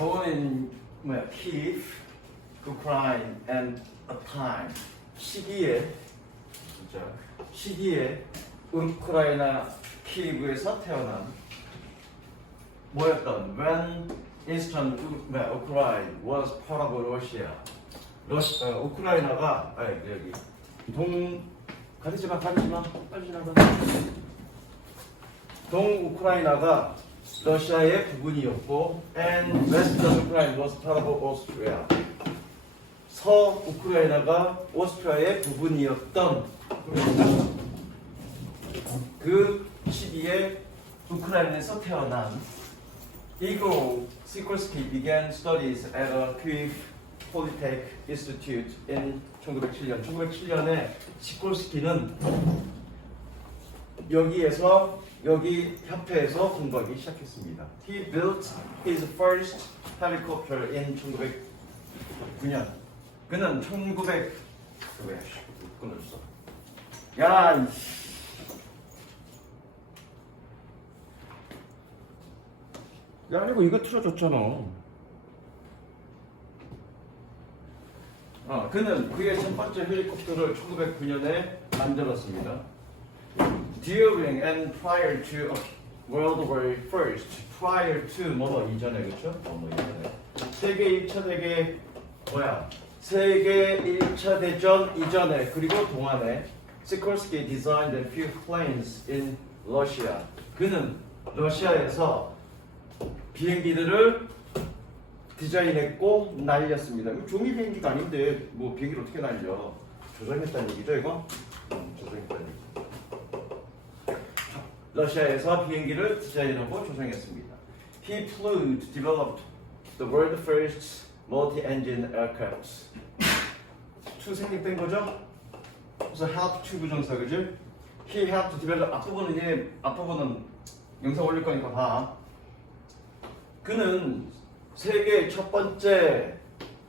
born in Kiev, Ukraine, and a time 시기에 우크라이나 키예브에서 태어난 뭐였던 when Eastern Ukraine was part of Russia. 우크라이나가 여기 가리지 마 빨리 지나가. 동우크라이나가 러시아의 부분이었고 and Western Ukraine was part of Austria. 서우크라이나가 오스트리아의 부분이었던 그 시기에 우크라이나에서 태어난 Igor Sikorsky began studies at a Kyiv Polytech Institute in 1907년. 1907년에 시콜스키는 여기 협회에서 공부하기 시작했습니다. He built his first helicopter in 1909년. 그는 1900 왜 끊었어? 야, 이거 틀어줬잖아. 그는 그의 첫 번째 헬리콥터를 1909년에 만들었습니다. During and prior to World War I, prior to 이전에 그렇죠? 이전에 세계 1차 대전 이전에 그리고 동안에 Sikorsky designed a few planes in Russia. 그는 러시아에서 비행기들을 디자인했고 날렸습니다. 이거 종이 비행기가 아닌데 비행기를 어떻게 날려? 조종했다는 얘기죠, 이거? 조종했다는 얘기. 러시아에서 비행기를 디자인하고 조종했습니다. He flew to develop the world's first multi-engine aircraft. to 생략된 거죠? 그래서 help to 부정사, 그지? He helped to develop. 앞부분은 영상 올릴 거니까 봐. 그는 세계 첫 번째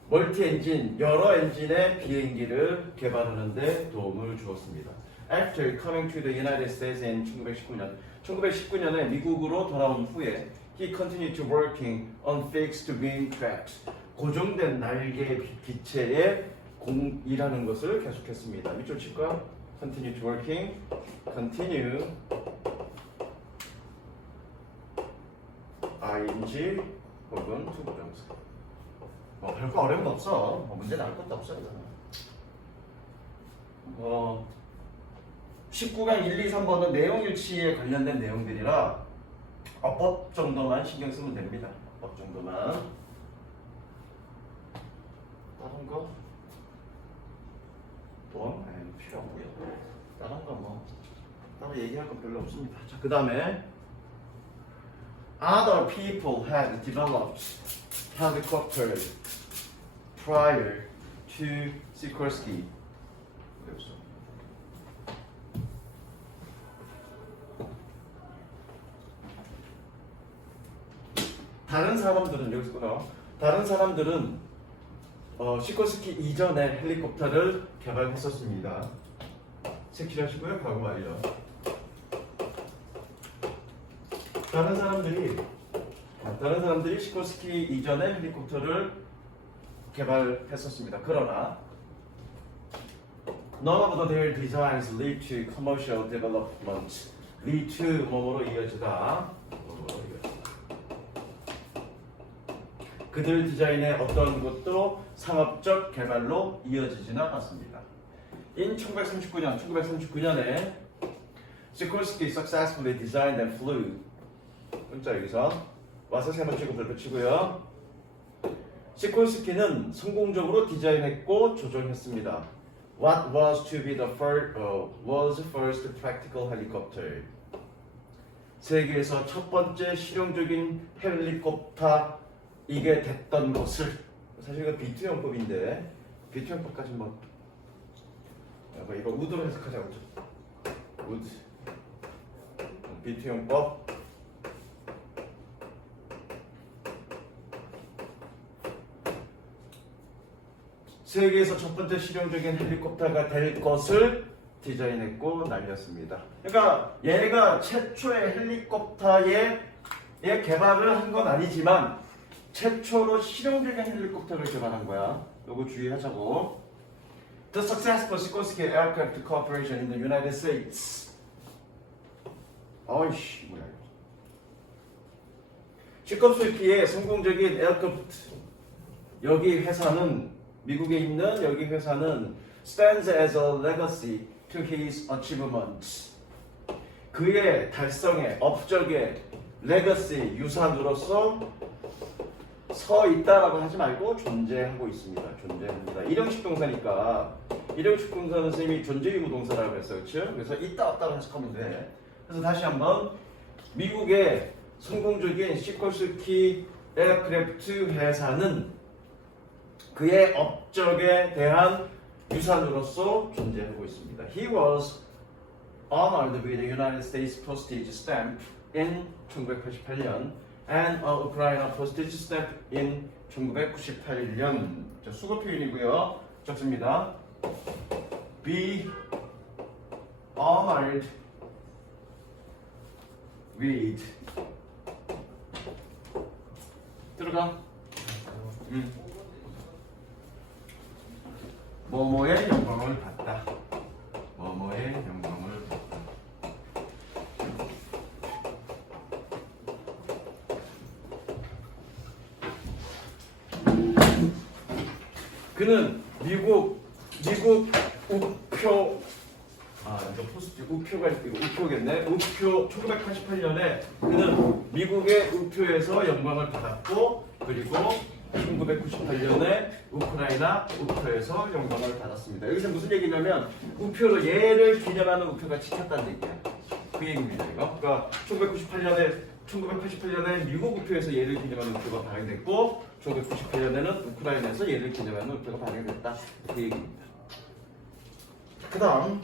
멀티 엔진, 여러 엔진의 비행기를 개발하는 데 도움을 주었습니다. After coming to the United States in 1919년에 미국으로 돌아온 후에 he continued to working on fixed wing tracks. 고정된 날개 기체에 일하는 것을 계속했습니다. 밑줄 칠까요? Continue to working, continue ing 혹은 to 부정사. 별거 어려운 거 없어. 문제 나올 것도 없어. 19강 1, 2, 3번은 내용일치에 관련된 내용들이라 어법 정도만 신경 쓰면 됩니다. 어법 정도만. 다른 거? 돈? 필요 없고요. 다른 거 따로 얘기할 거 별로 없습니다. 자, 그 다음에 Other people had developed helicopters prior to Sikorsky. 다른 사람들은 시코스키 이전에 헬리콥터를 개발했었습니다. 색칠하시고요. 과거 완료. 다른 사람들이 시코스키 이전에 헬리콥터를 개발했었습니다. 그러나 none of their designs lead to commercial development. lead to 뭐뭐로 이어지다. 그들 디자인의 어떤 것도 상업적 개발로 이어지지는 않았습니다. In 1939년에 Sikorsky successfully designed and flew. 문자 여기서 와서 세 번째 글을 붙이고요. 시콜스키는 성공적으로 디자인했고 조종했습니다. What was to be the first practical helicopter? 세계에서 첫 번째 실용적인 헬리콥터 이게 됐던 것을 사실 이거 B2형법인데 B2형법까지 이거 우드로 해석하자고. 우드 B2형법 세계에서 첫 번째 실용적인 헬리콥터가 될 것을 디자인했고 날렸습니다. 그러니까 얘가 최초의 헬리콥터의 개발을 한 건 아니지만 최초로 실용적인 헬리콥터를 개발한 거야. 요거 주의하자고. The successful Sikorsky Aircraft Corporation in the United States. 어이씨 뭐야 이거. 시콥스키의 성공적인 에어크래프트. 여기 회사는 미국에 있는 여기 회사는 stands as a legacy to his achievements. 그의 달성의 업적의 레거시 유산으로서 서 있다라고 하지 말고 존재하고 있습니다. 존재합니다. 일형식 동사니까 일형식 동사는 선생님이 존재 유무 동사라고 했어, 그렇죠? 그래서 있다 없다고 해석하면 돼. 그래서 다시 한번 미국의 성공적인 시코스키 에어크래프트 회사는 그의 업적에 대한 유산으로서 존재하고 있습니다. He was honored with the United States postage stamp in 1988년 and a Ukraine postage stamp in 1998년. 자, 수거 표현이고요. 적습니다. Be honored with 들어가. 뭐뭐의 영광을 받다. 뭐뭐의 영광을 받다. 그는 미국 우표 이거 포스트 우표가 있고 우표겠네. 우표 1988년에 그는 미국의 우표에서 영광을 받았고 그리고 1998년에 우크라이나 우표에서 영광을 받았습니다. 여기서 무슨 얘기냐면 우표로 얘를 기념하는 우표가 지켰다는 얘기야. 그 얘기입니다. 이거. 그러니까 1988년에 미국 우표에서 얘를 기념하는 우표가 발행됐고 1998년에는 우크라이나에서 얘를 기념하는 우표가 발행됐다. 그 얘기입니다. 그 다음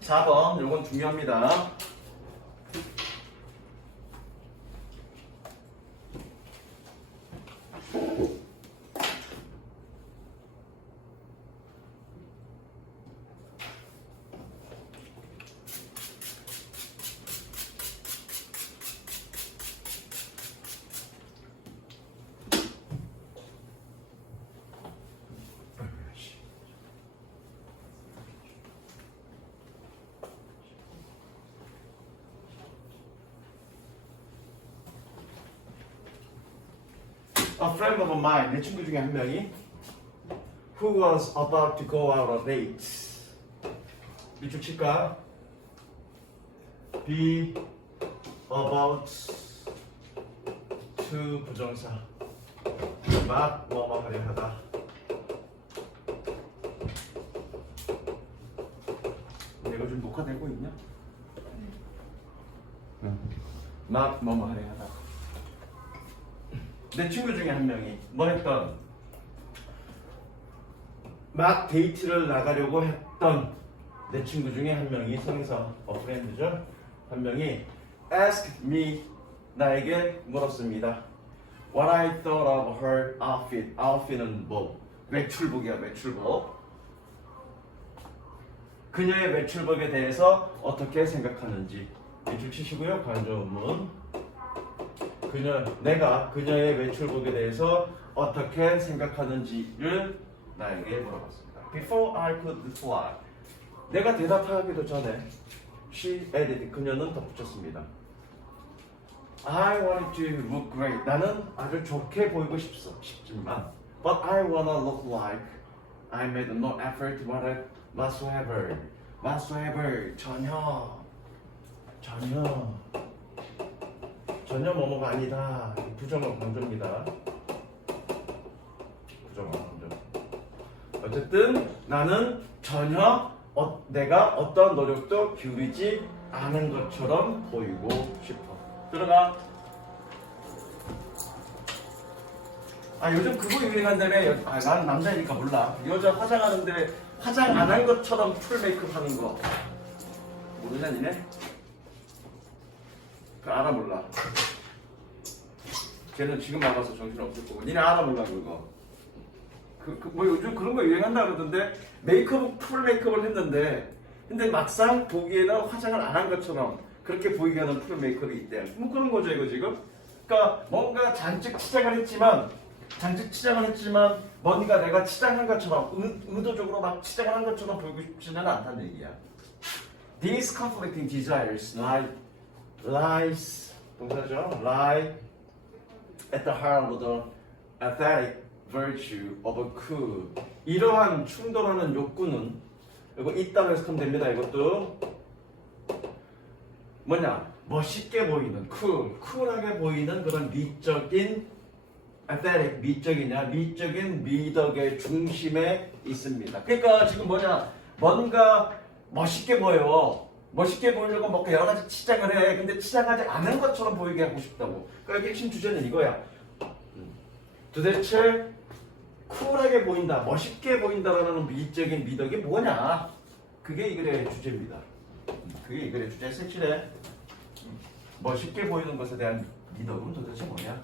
4번 이건 중요합니다. A friend of mine, 내 친구 중에 한 명이 who was about to go out on dates. 밑줄 칠까? Be about to 부정사 막 뭐뭐 하려 하다. 내가 좀 녹화되고 있냐? 응. 막 뭐뭐 하려 하다. 내 친구 중에 한 명이 뭐 했던 막 데이트를 나가려고 했던 내 친구 중에 한 명이 성에서 프렌드죠. 한 명이 asked me 나에게 물었습니다. What I thought of her outfit. outfit은 뭐 외출복이야. 외출복. 그녀의 외출복에 대해서 어떻게 생각하는지 밑줄 치시고요. 관조문. 내가 그녀의 외출복에 대해서 어떻게 생각하는지를 나에게 물어봤습니다. Before I could reply, 내가 대답하기도 전에 she added, 그녀는 덧붙였습니다. I wanted to look great. 나는 아주 좋게 보이고 싶지만 but I wanna look like I made no effort whatsoever. 전혀 뭐뭐가 아니다. 부정어 강조입니다. 부정어 강조. 어쨌든 나는 전혀 내가 어떤 노력도 기울이지 않은 것처럼 보이고 싶어. 들어가. 요즘 그거 유행한다며. 난 남자니까 몰라. 여자 화장하는데 화장 안 한 것처럼 풀 메이크업 하는 거 모르냐 니네? 그 알아 몰라. 걔는 지금 나가서 정신 없을 거고. 니네 알아 몰라 그거. 뭐 요즘 그런 거 유행한다 그러던데 메이크업 풀 메이크업을 했는데 근데 막상 보기에는 화장을 안 한 것처럼 그렇게 보이게 하는 풀 메이크업이 있대. 뭐 그런 거죠 이거 지금. 그러니까 뭔가 잔뜩 치장을 했지만 뭔가 내가 치장한 것처럼 의도적으로 막 치장을 한 것처럼 보이고 싶지는 않다는 얘기야. These conflicting desires lies 동사죠. lie at the heart of the aesthetic virtue of a cool. 이러한 충돌하는 욕구는 이거 있다고 해석하면 됩니다. 이것도 뭐냐? 멋있게 보이는 쿨하게 보이는 그런 미적인 aesthetic 미적인 미덕의 중심에 있습니다. 그러니까 지금 뭐냐? 뭔가 멋있게 보여. 멋있게 보이려고 뭐 여러 가지 치장을 해. 근데 치장하지 않은 것처럼 보이게 하고 싶다고. 그러니까 핵심 주제는 이거야. 도대체 쿨하게 보인다, 멋있게 보인다라는 미적인 미덕이 뭐냐? 그게 이 글의 주제입니다. 그게 이 글의 주제. 색칠해. 멋있게 보이는 것에 대한 미덕은 도대체 뭐냐?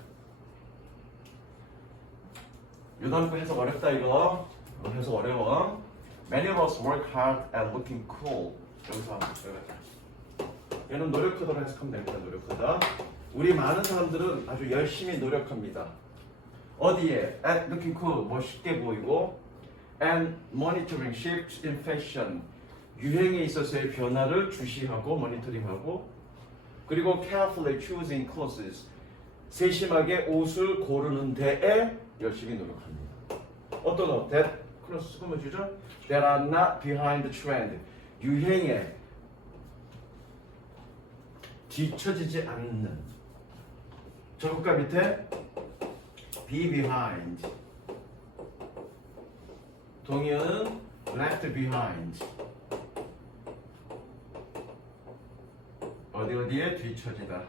유단코 해석 어렵다 이거. 해석 어려워. Many of us work hard at looking cool. 여기서 얘는 노력하다로 해석하면 됩니다. 노력하다. 우리 많은 사람들은 아주 열심히 노력합니다. 어디에? At looking cool, 멋있게 보이고, and monitoring shifts in fashion, 유행에 있어서의 변화를 주시하고 모니터링하고, 그리고 carefully choosing clothes, 세심하게 옷을 고르는 데에 열심히 노력합니다. 어떤 옷? That 클로스 쓰면 주죠? That are not behind the trend, 유행에 뒤처지지 않는. 저것과 밑에 be behind. 동의어는 left behind. 어디에 뒤처지다.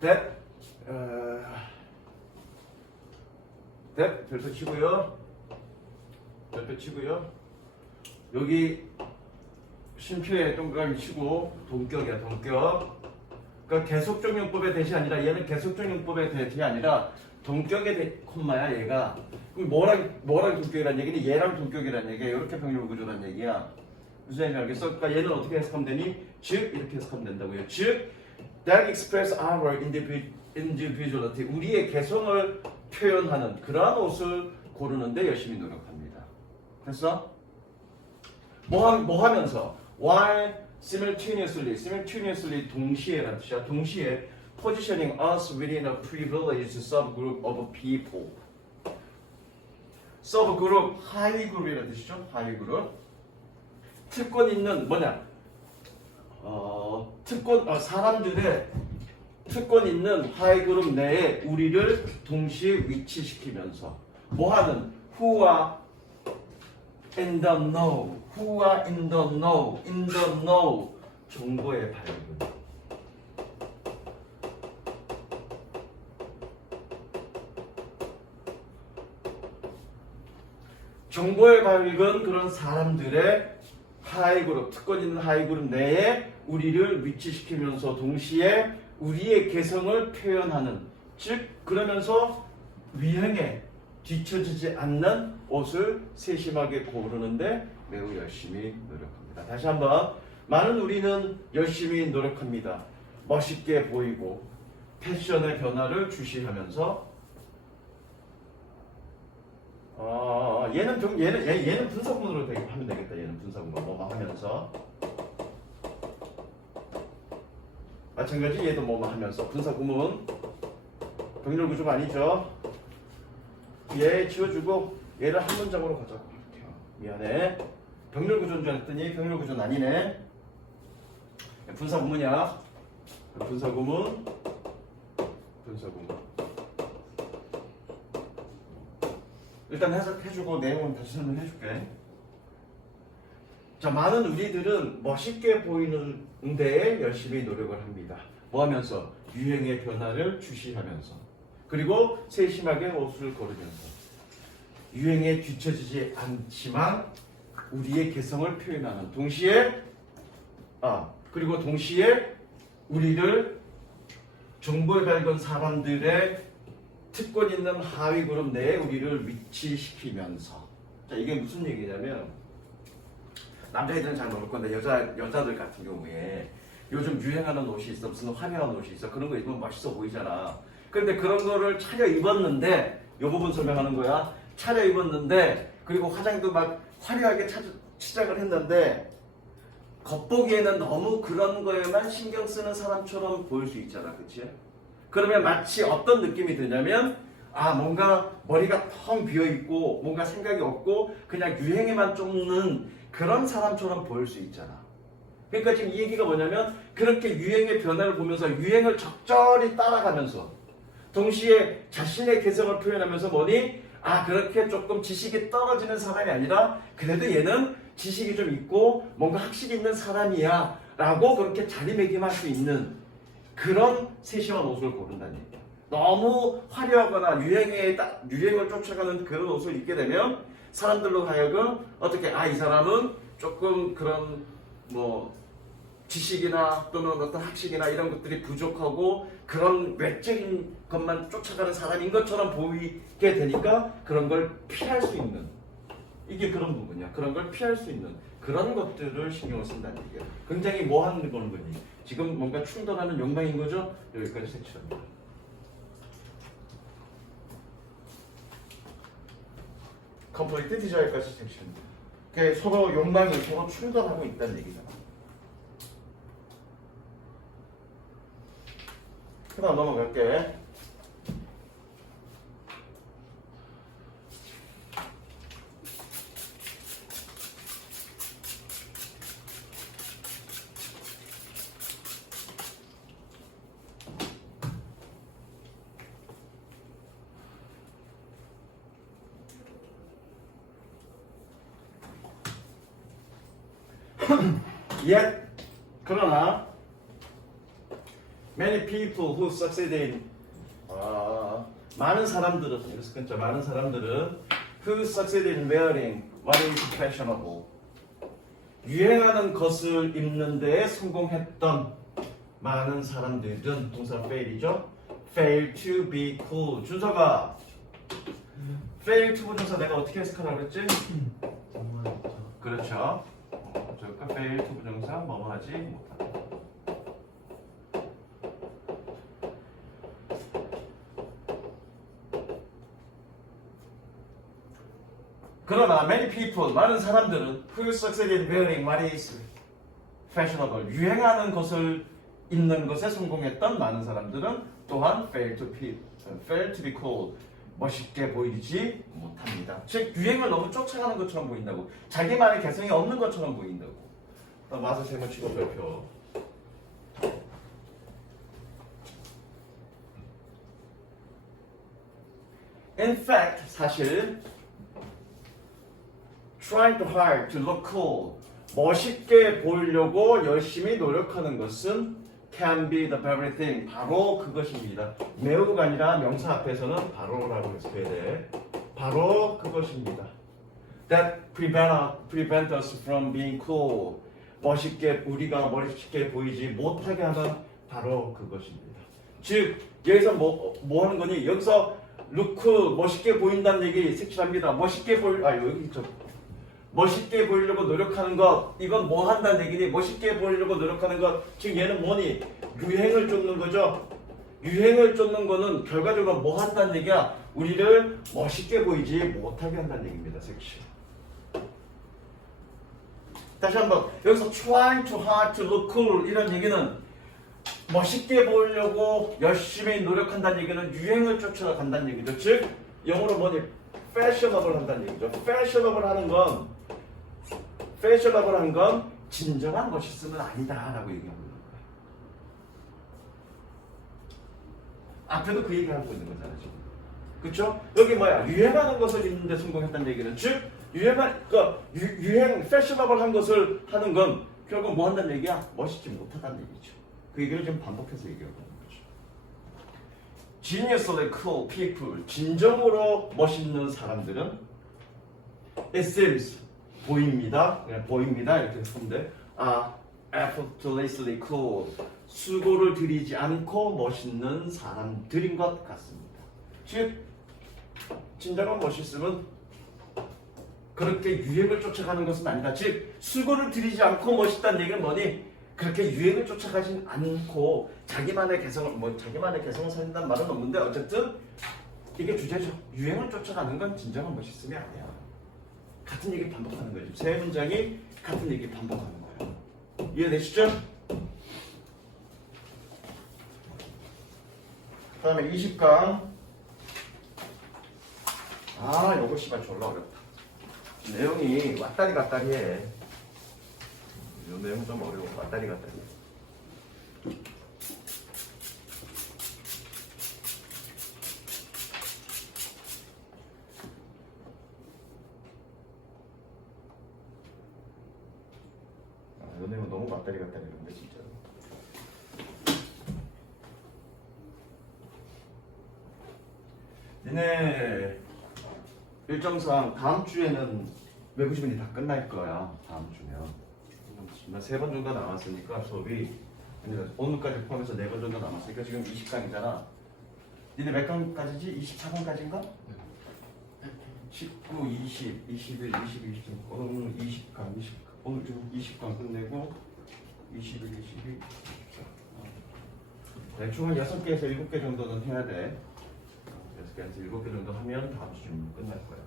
that 별표 치고요. 별표 치고요. 여기 쉼표에 동그라미 치고 동격이야, 동격. 그러니까 계속적 용법의 대시 아니라 얘는 계속적 용법의 대시 아니라 동격의 콤마야 얘가. 그럼 뭐랑 동격이란 얘기니? 얘랑 동격이란 얘기야. 이렇게 병렬 구조란 얘기야. 무슨 얘기인지 알겠어? 그러니까 얘는 어떻게 해석하면 되니? 즉 이렇게 해석하면 된다고요. 즉 that express our individuality, 우리의 개성을 표현하는 그러한 옷을 고르는데 열심히 노력합니다. 됐어? 뭐 하면서? While simultaneously 동시에라는 뜻이야. 동시에 positioning us within a privileged subgroup of people. subgroup, 하위 그룹이라는 뜻이죠. 하위 그룹. 특권 있는 뭐냐? 사람들의 특권 있는 하위 그룹 내에 우리를 동시에 위치시키면서 뭐하는? Who are in the know. Who are in the know. In the know. 정보의 발견. 정보의 밝은 그런 사람들의 하이그룹, 특권 있는 하이그룹 내에 우리를 위치시키면서 동시에 우리의 개성을 표현하는, 즉 그러면서 유행에 뒤처지지 않는 옷을 세심하게 고르는데 매우 열심히 노력합니다. 다시 한번, 많은 우리는 열심히 노력합니다. 멋있게 보이고 패션의 변화를 주시하면서 얘는 분사구문으로 하면 되겠다. 얘는 분사구문 뭐뭐 하면서, 마찬가지 얘도 뭐뭐 하면서 분사구문. 병렬 구조가 아니죠. 얘 지워주고 얘를 한 문장으로 가자고 할게요. 미안해. 병렬 구조인 줄 알았더니 병렬 구조는 아니네. 분사구문이야. 분사구문. 일단 해석해주고 내용은 다시 설명해줄게. 자, 많은 우리들은 멋있게 보이는 데에 열심히 노력을 합니다. 뭐 하면서? 유행의 변화를 주시하면서, 그리고 세심하게 옷을 고르면서, 유행에 뒤처지지 않지만 우리의 개성을 표현하는 동시에 그리고 동시에 우리를 정보를 밝은 사람들의 특권 있는 하위 그룹 내에 우리를 위치시키면서. 자, 이게 무슨 얘기냐면 남자애들은 잘 모를 건데 여자들 같은 경우에 요즘 유행하는 옷이 있어, 무슨 화려한 옷이 있어, 그런 거 입으면 멋있어 보이잖아. 그런데 그런 거를 차려 입었는데, 이 부분 설명하는 거야. 차려 입었는데, 그리고 화장도 막 화려하게 시작을 했는데 겉보기에는 너무 그런 거에만 신경 쓰는 사람처럼 보일 수 있잖아, 그치? 그러면 마치 어떤 느낌이 드냐면, 아, 뭔가 머리가 텅 비어있고 뭔가 생각이 없고 그냥 유행에만 쫓는 그런 사람처럼 보일 수 있잖아. 그러니까 지금 이 얘기가 뭐냐면, 그렇게 유행의 변화를 보면서 유행을 적절히 따라가면서 동시에 자신의 개성을 표현하면서 뭐니? 아, 그렇게 조금 지식이 떨어지는 사람이 아니라 그래도 얘는 지식이 좀 있고 뭔가 학식이 있는 사람이야 라고 그렇게 자리매김할 수 있는 그런 세심한 옷을 고른다는 얘기야. 너무 화려하거나 유행을 쫓아가는 그런 옷을 입게 되면 사람들로 하여금 어떻게, 아, 이 사람은 조금 그런 뭐 지식이나 또는 어떤 학식이나 이런 것들이 부족하고 그런 외적인 것만 쫓아가는 사람인 것처럼 보이게 되니까 그런 걸 피할 수 있는, 이게 그런 부분이야. 그런 걸 피할 수 있는 그런 것들을 신경을 쓴다는 얘기야. 굉장히 뭐 하는 거는 거니? 지금 뭔가 충돌하는 욕망인 거죠? 여기까지 색칠합니다. 컴플리트 디자인까지 색칠합니다. 그러니까 서로 욕망이 서로 충돌하고 있다는 얘기잖아. 그 다음 넘어갈게. Yet, 그러나 many people who succeed in 많은 사람들은 여기서 끊자. 많은 사람들은 who succeed in wearing what is fashionable, 유행하는 것을 입는 데에 성공했던 많은 사람들은, 동사 fail이죠. fail to be cool. 준서가 fail to 부정사 내가 어떻게 해석하라고 그랬지? 그렇죠. 저까 fail to 부정사 뭐뭐 하지 못하다. 그러나 many people, 많은 사람들은 who succeed in wearing what is fashionable, 유행하는 것을 입는 것에 성공했던 많은 사람들은 또한 fail to be cool, 멋있게 보이지 못합니다. 즉 유행을 너무 쫓아가는 것처럼 보인다고, 자기만의 개성이 없는 것처럼 보인다고. 마서 세모 치고 별표. In fact, 사실 trying too hard to look cool, 멋있게 보이려고 열심히 노력하는 것은 can be the very thing, 바로 그것입니다. 매우가 아니라 명사 앞에서는 바로라고 해석해야 돼. 바로 그것입니다. That prevent us from being cool, 우리가 멋있게 보이지 못하게 하는 바로 그것입니다. 즉 여기서 뭐 하는 거니? 여기서 look cool, 멋있게 보인다는 얘기 색칠합니다. 멋있게 보이려고 노력하는 것, 이건 뭐 한다는 얘기니? 멋있게 보이려고 노력하는 것. 지금 얘는 뭐니? 유행을 쫓는 거죠. 유행을 쫓는 거는 결과적으로 뭐 한다는 얘기야? 우리를 멋있게 보이지 못하게 한다는 얘기입니다. 색칠. 다시 한번, 여기서 trying too hard to look cool 이런 얘기는 멋있게 보이려고 열심히 노력한다는 얘기는 유행을 쫓아간다는 얘기죠. 즉 영어로 뭐니? fashionable 한다는 얘기죠. fashionable 하는 건 진정한 멋있음은 아니다라고 얘기하고 있는 거예요. 앞에도 그 얘기를 하고 있는 거잖아요, 지금. 그렇죠? 여기 뭐야? 유행하는 것을 입는데 성공했다는 얘기는, 즉 유행, fashionable 한 것을 하는 건 결국 뭐 한다는 얘기야? 멋있지 못하다는 얘기죠. 그 얘기를 지금 반복해서 얘기하고 있는 거죠. Geniusly cool people, 진정으로 멋있는 사람들은 it seems, 보입니다. 그냥 보입니다. 이렇게 쓰는데 effortlessly cool, 수고를 들이지 않고 멋있는 사람들인 것 같습니다. 즉 진정한 멋있음은 그렇게 유행을 쫓아가는 것은 아니다. 즉 수고를 들이지 않고 멋있다는 얘기는 뭐니? 그렇게 유행을 쫓아가진 않고 자기만의 개성을 살린다는 말은 없는데 어쨌든 이게 주제죠. 유행을 쫓아가는 건 진정한 멋있음이 아니야. 같은 얘기 반복하는 거죠. 세 문장이 같은 얘기 반복하는 거예요. 이해되시죠? 그 다음에 20강. 요거 씨발 졸라 어렵다. 내용이 왔다리 갔다리 해. 이 내용 좀 어려워. 왔다리 갔다리. 이 내용 너무 왔다리 갔다리 하는데 진짜로. 니네 일정상 다음 주에는 외부 지문이 다 끝날 거야. 다음 주면. 세 번 정도 남았으니까 수업이 오늘까지 포함해서 4번 정도 남았으니까 지금 20강이잖아. 니네 몇 강까지지? 24강까지인가? 19, 20, 21, 22, 23 오늘 20강, 20강 오늘 지금 20강 끝내고 21, 22, 24 대충 한 6개에서 7개 정도는 해야 돼. 6개에서 7개 정도 하면 다음 주쯤 끝날 거야.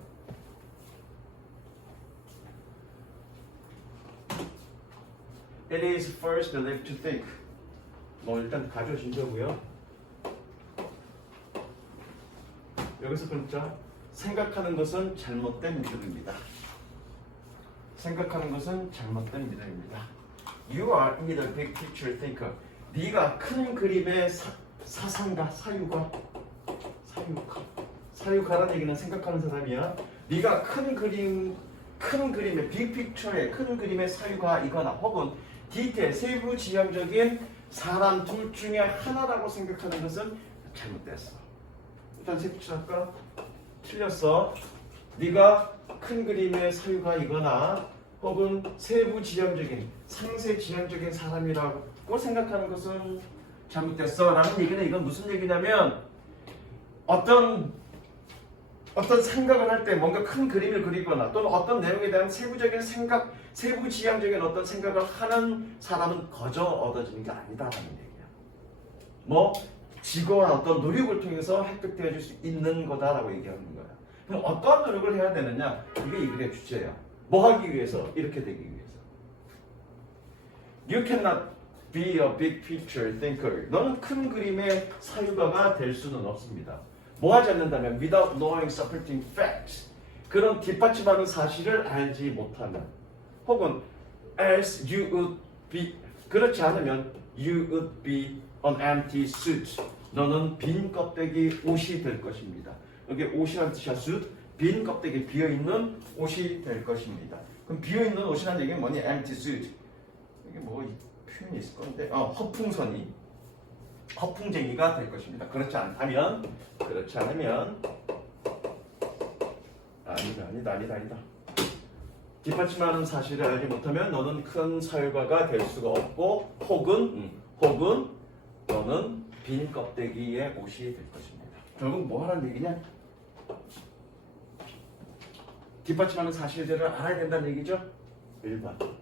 It is first believed to think. 일단 가져오신다고요. 여기서 글자 생각하는 것은 잘못된 믿음입니다. 생각하는 것은 잘못된 믿음입니다. You are either big picture thinker. 네가 큰 그림의 사상가, 사유가라는 얘기는 생각하는 사람이야. 네가 큰 그림의 빅 픽처의 큰 그림의 사유가이거나 혹은 디테일, 세부 지향적인 사람 둘 중에 하나라고 생각하는 것은 잘못됐어. 일단 색칠할까? 틀렸어. 네가 큰 그림의 사유가이거나 혹은 세부 지향적인, 상세 지향적인 사람이라고 생각하는 것은 잘못됐어. 라는 얘기는 이건 무슨 얘기냐면 어떤 생각을 할 때 뭔가 큰 그림을 그리거나 또는 어떤 내용에 대한 세부적인 생각, 세부 지향적인 어떤 생각을 하는 사람은 거저 얻어지는 게 아니다라는 얘기야. 지고한 어떤 노력을 통해서 획득되어질 수 있는 거다라고 얘기하는 거야. 그럼 어떤 노력을 해야 되느냐? 이게 이 글의 주제야. 뭐 하기 위해서? 이렇게 되기 위해서. You cannot be a big picture thinker. 너는 큰 그림의 사유가가 될 수는 없습니다. 뭐 하지 않는다면 without knowing supporting facts. 그런 뒷받침하는 사실을 알지 못하면 혹은 else you would be 그렇지 않으면 you would be an empty suit. 너는 빈 껍데기 옷이 될 것입니다. 여기 옷이라는 뜻이야. suit. 빈 껍데기 비어있는 옷이 될 것입니다. 그럼 비어있는 옷이라는 얘기는 뭐니? empty suit. 이게 뭐 표현이 있을 건데 허풍쟁이가 될 것입니다. 그렇지 않으면 아니다. 뒷받침하는 사실을 알지 못하면 너는 큰 사유가가 될 수가 없고 혹은 너는 빈 껍데기의 옷이 될 것입니다. 결국 뭐 하라는 얘기냐? 뒷받침하는 사실들을 알아야 된다는 얘기죠. 1번.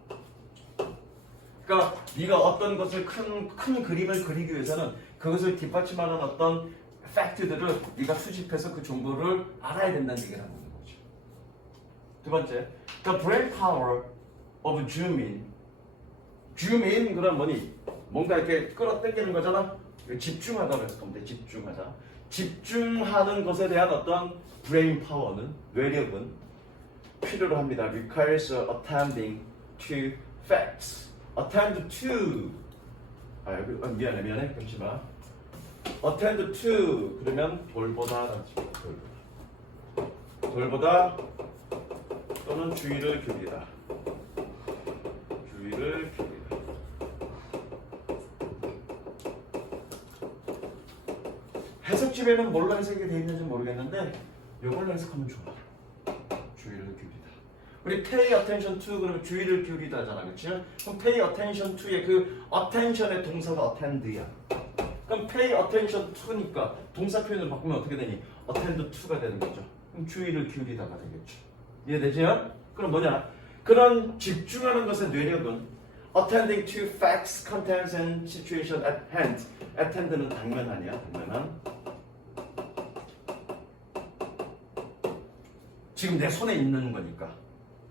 그러니까 네가 어떤 것을 큰 그림을 그리기 위해서는 그것을 뒷받침하는 어떤 팩트들을 네가 수집해서 그 정보를 알아야 된다는 얘기를 하는 거죠. 두 번째, the brain power of zoom in. zoom in 그럼 뭐니? 뭔가 이렇게 끌어당기는 거잖아. 집중하다고 해서 그럼 돼. 집중하는 것에 대한 어떤 brain power는 뇌력은 필요로 합니다. requires attending to facts. attend to 여기 미안해 잠시만. attend to 그러면 돌보다라는 뜻입니다. 돌보다 또는 주의를 기울이다. 해석집에는 뭘로 해석이 되어 있는지 모르겠는데 이걸로 해석하면 좋아. 주의를 기울이다. 우리 pay attention to 그러면 주의를 기울이다 하잖아. 그렇죠? 그럼 pay attention to의 그 attention의 동사가 attend야. 그럼 pay attention to니까 동사 표현을 바꾸면 어떻게 되니? attend to가 되는 거죠. 그럼 주의를 기울이다가 되겠죠. 이해되죠? 그럼 뭐냐? 그런 집중하는 것의 뇌력은 attending to facts, contents, and situation at hand. at hand는 당면한이야. 당면한. 지금 내 손에 있는 거니까.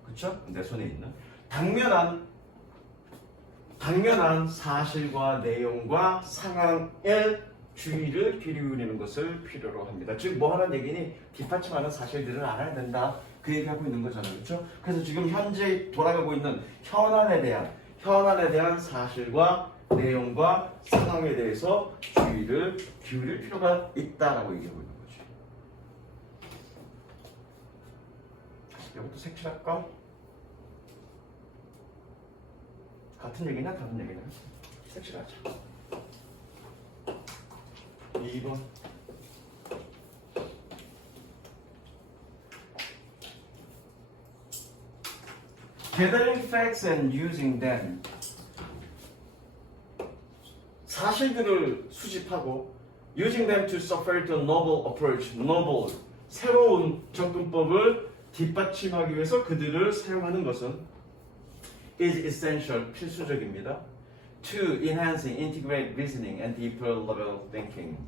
그쵸? 내 손에 있는. 당면한 사실과 내용과 상황에 주의를 기울이는 것을 필요로 합니다. 즉, 뭐 하는 얘기니? 뒷받침하는 사실들을 알아야 된다. 그 얘기하고 있는 거잖아요. 그렇죠? 그래서 지금 현재 돌아가고 있는 현안에 대한 사실과 내용과 상황에 대해서 주의를 기울일 필요가 있다라고 얘기하고 있는 거죠. 이것도 색칠할까? 같은 얘기냐 다른 얘기냐? 색칠하자. 2번. Gathering facts and using them. 사실들을 수집하고 using them to support a novel approach. novel, 새로운 접근법을 뒷받침하기 위해서 그들을 사용하는 것은 is essential, 필수적입니다. to enhancing, integrate reasoning and deeper level thinking.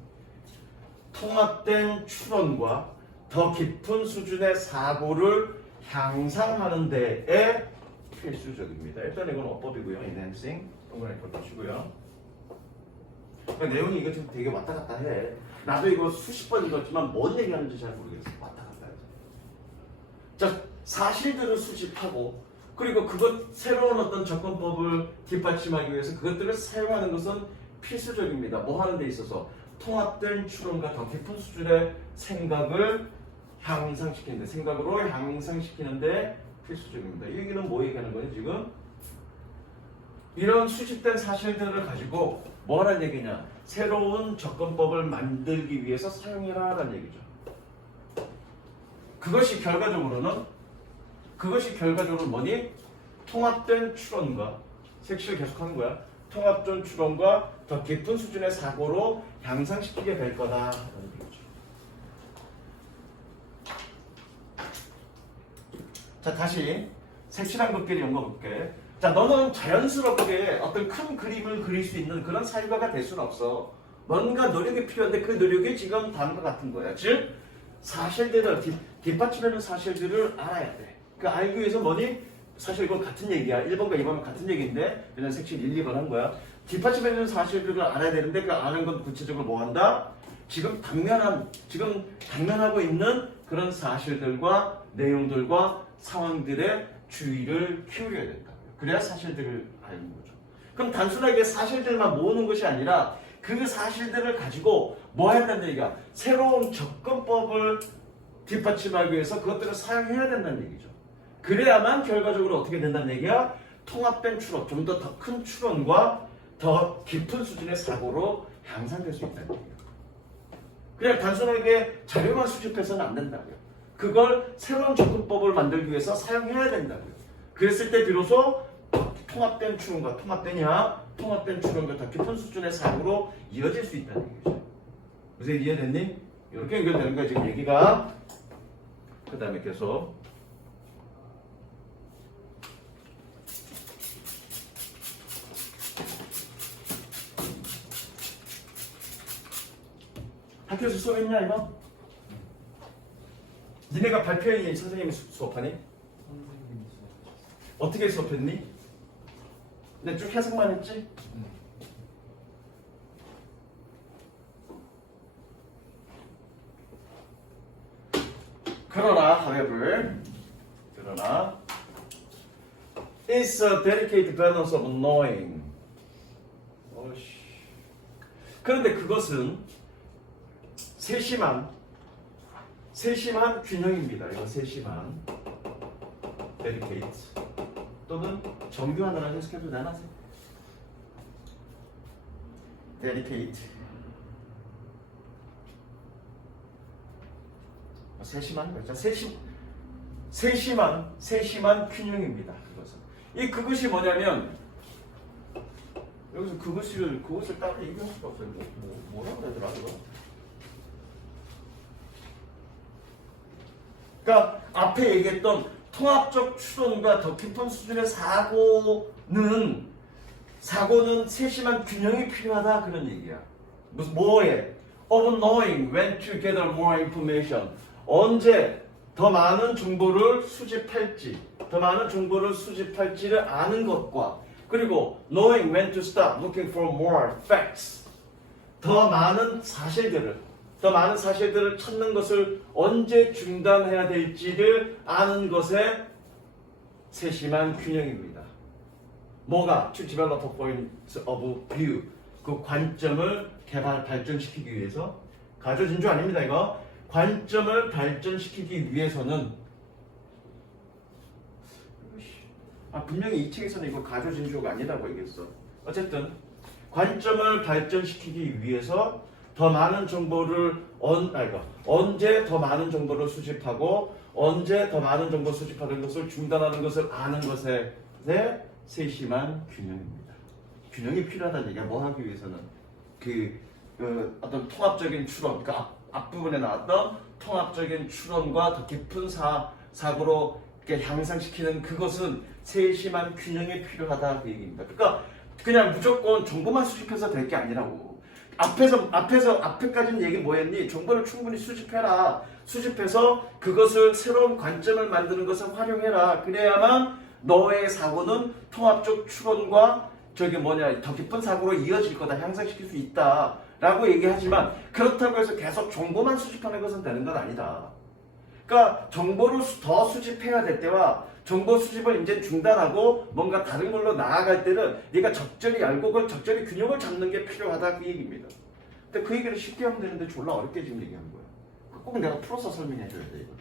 통합된 추론과 더 깊은 수준의 사고를 향상하는 데에 필수적입니다. 일단 이건 어법이고요. enhancing. 동그라미 걸 치고요. 그러니까 내용이 이거 좀 되게 왔다 갔다 해. 나도 이거 수십 번 읽었지만 뭔 얘기하는지 잘 모르겠어. 왔다 갔다 해서. 자, 사실들을 수집하고 그리고 그것 새로운 어떤 접근법을 뒷받침하기 위해서 그것들을 사용하는 것은 필수적입니다. 뭐 하는 데 있어서 통합된 추론과 더 깊은 수준의 생각을 향상시키는데, 생각으로 향상시키는데 필수적입니다. 이 얘기는 뭐 얘기하는 거예요 지금? 이런 수집된 사실들을 가지고 뭐 하는 얘기냐? 새로운 접근법을 만들기 위해서 사용해라 라는 얘기죠. 그것이 결과적으로는 뭐니? 통합된 추론과, 색칠 계속하는 거야. 통합된 추론과 더 깊은 수준의 사고로 향상시키게 될 거다. 자, 다시 색칠한 것끼리 연구해볼게. 자, 너는 자연스럽게 어떤 큰 그림을 그릴 수 있는 그런 사유가가 될 수는 없어. 뭔가 노력이 필요한데 그 노력이 지금 다음과 같은 거야. 즉, 사실들을, 뒷받침하는 사실들을 알아야 돼. 그 알기 위해서 뭐니? 사실 이건 같은 얘기야. 1번과 2번은 같은 얘기인데 그냥 색칠 1, 2번 한 거야. 뒷받침하는 사실들을 알아야 되는데 그 아는 건 구체적으로 뭐 한다? 지금 당면하고 있는 그런 사실들과 내용들과 상황들의 주의를 기울여야 된다. 그래야 사실들을 아는 거죠. 그럼 단순하게 사실들만 모으는 것이 아니라 그 사실들을 가지고 뭐 해야 된다는 얘기야? 새로운 접근법을 뒷받침하기 위해서 그것들을 사용해야 된다는 얘기죠. 그래야만 결과적으로 어떻게 된다는 얘기야? 통합된 추론, 좀 더 큰 추론과 더 깊은 수준의 사고로 향상될 수 있다는 얘기예요. 그냥 단순하게 자료만 수집해서는 안 된다고요. 그걸 새로운 접근법을 만들기 위해서 사용해야 된다고요. 그랬을 때 비로소 통합된 추론과 통합된 추론과 더 깊은 수준의 사고로 이어질 수 있다는 얘기죠. 무슨 이해됐니? 이렇게 연결되는 거야 지금 얘기가. 그 다음에 계속 학교에서 수업했냐 이거? 니네가 발표했니? 선생님이 수업하니? 선생님이 수업하셨어요. 어떻게 수업했니? 근데 쭉 해석만 했지? 그러나 it's a delicate balance of knowing. 그런데 그것은 세심한 균형입니다. 이거 세심한 delicate 또는 정교하느라 해석해도 되나? delicate 세심한 거죠. 세심한 균형입니다. 그것이 뭐냐면 여기서 그것을 따로 얘기할 수가 없어요. 뭐라고 그러더라 이거? 그러니까 앞에 얘기했던 통합적 추론과 더 깊은 수준의 사고는 세심한 균형이 필요하다 그런 얘기야. 뭐에? Of knowing when to gather more information. 언제 더 많은 정보를 수집할지를 아는 것과 그리고 knowing when to stop looking for more facts. 더 많은 사실들을 찾는 것을 언제 중단해야 될지를 아는 것에 세심한 균형입니다. 뭐가? To develop a point of view. 그 관점을 발전시키기 위해서 가조진주 아닙니다 이거. 관점을 발전시키기 위해서는 분명히 이 책에서는 이거 가조진주가 아니라고 얘기했어. 어쨌든 관점을 발전시키기 위해서 더 많은 정보를 언제 더 많은 정보를 수집하고 언제 더 많은 정보 수집하는 것을 중단하는 것을 아는 것에 세심한 균형입니다. 균형이 필요하다는 얘기가 뭐 하기 위해서는 어떤 통합적인 추론, 그러니까 앞부분에 나왔던 통합적인 추론과 더 깊은 사고로 향상시키는 그것은 세심한 균형이 필요하다 그 얘기입니다. 그러니까 그냥 무조건 정보만 수집해서 될 게 아니라고. 앞에까지는 얘기 뭐였니? 정보를 충분히 수집해라. 수집해서 그것을 새로운 관점을 만드는 것을 활용해라. 그래야만 너의 사고는 통합적 추론과 더 깊은 사고로 이어질 거다. 향상시킬 수 있다. 라고 얘기하지만 그렇다고 해서 계속 정보만 수집하는 것은 되는 건 아니다. 그러니까 정보를 더 수집해야 될 때와 정보 수집을 이제 중단하고 뭔가 다른 걸로 나아갈 때는 네가 적절히 알고 그걸 적절히 균형을 잡는 게 필요하다 그 얘기입니다. 근데 그 얘기를 쉽게 하면 되는데 졸라 어렵게 지금 얘기하는 거야. 꼭 내가 풀어서 설명해 줘야 돼 이거.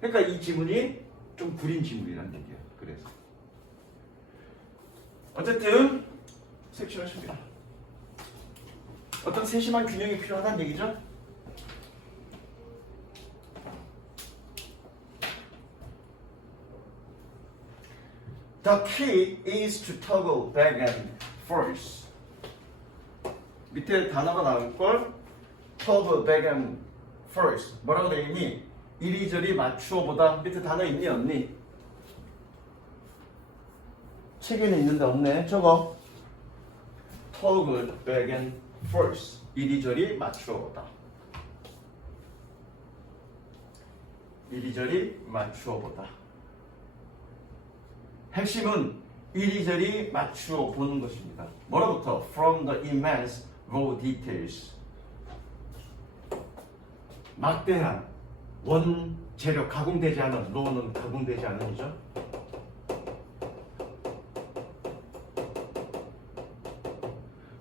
그러니까 이 지문이 좀 구린 지문이라는 얘기야. 그래서 어쨌든 섹션하십니다. 어떤 세심한 균형이 필요하다는 얘기죠. The key is to toggle back and forth. 밑에 단어가 나올걸? Toggle back and forth. 뭐라고 되어 있니? 이리저리 맞추어 보다. 밑에 단어 있니 없니? 책에는 있는데 없네. 저거. Toggle back and forth. 이리저리 맞추어 보다. 이리저리 맞추어 보다. 핵심은 이리저리 맞추어 보는 것입니다. 뭐로부터? From the immense raw details. 막대한 원재료, 가공되지 않은, raw는 가공되지 않은이죠.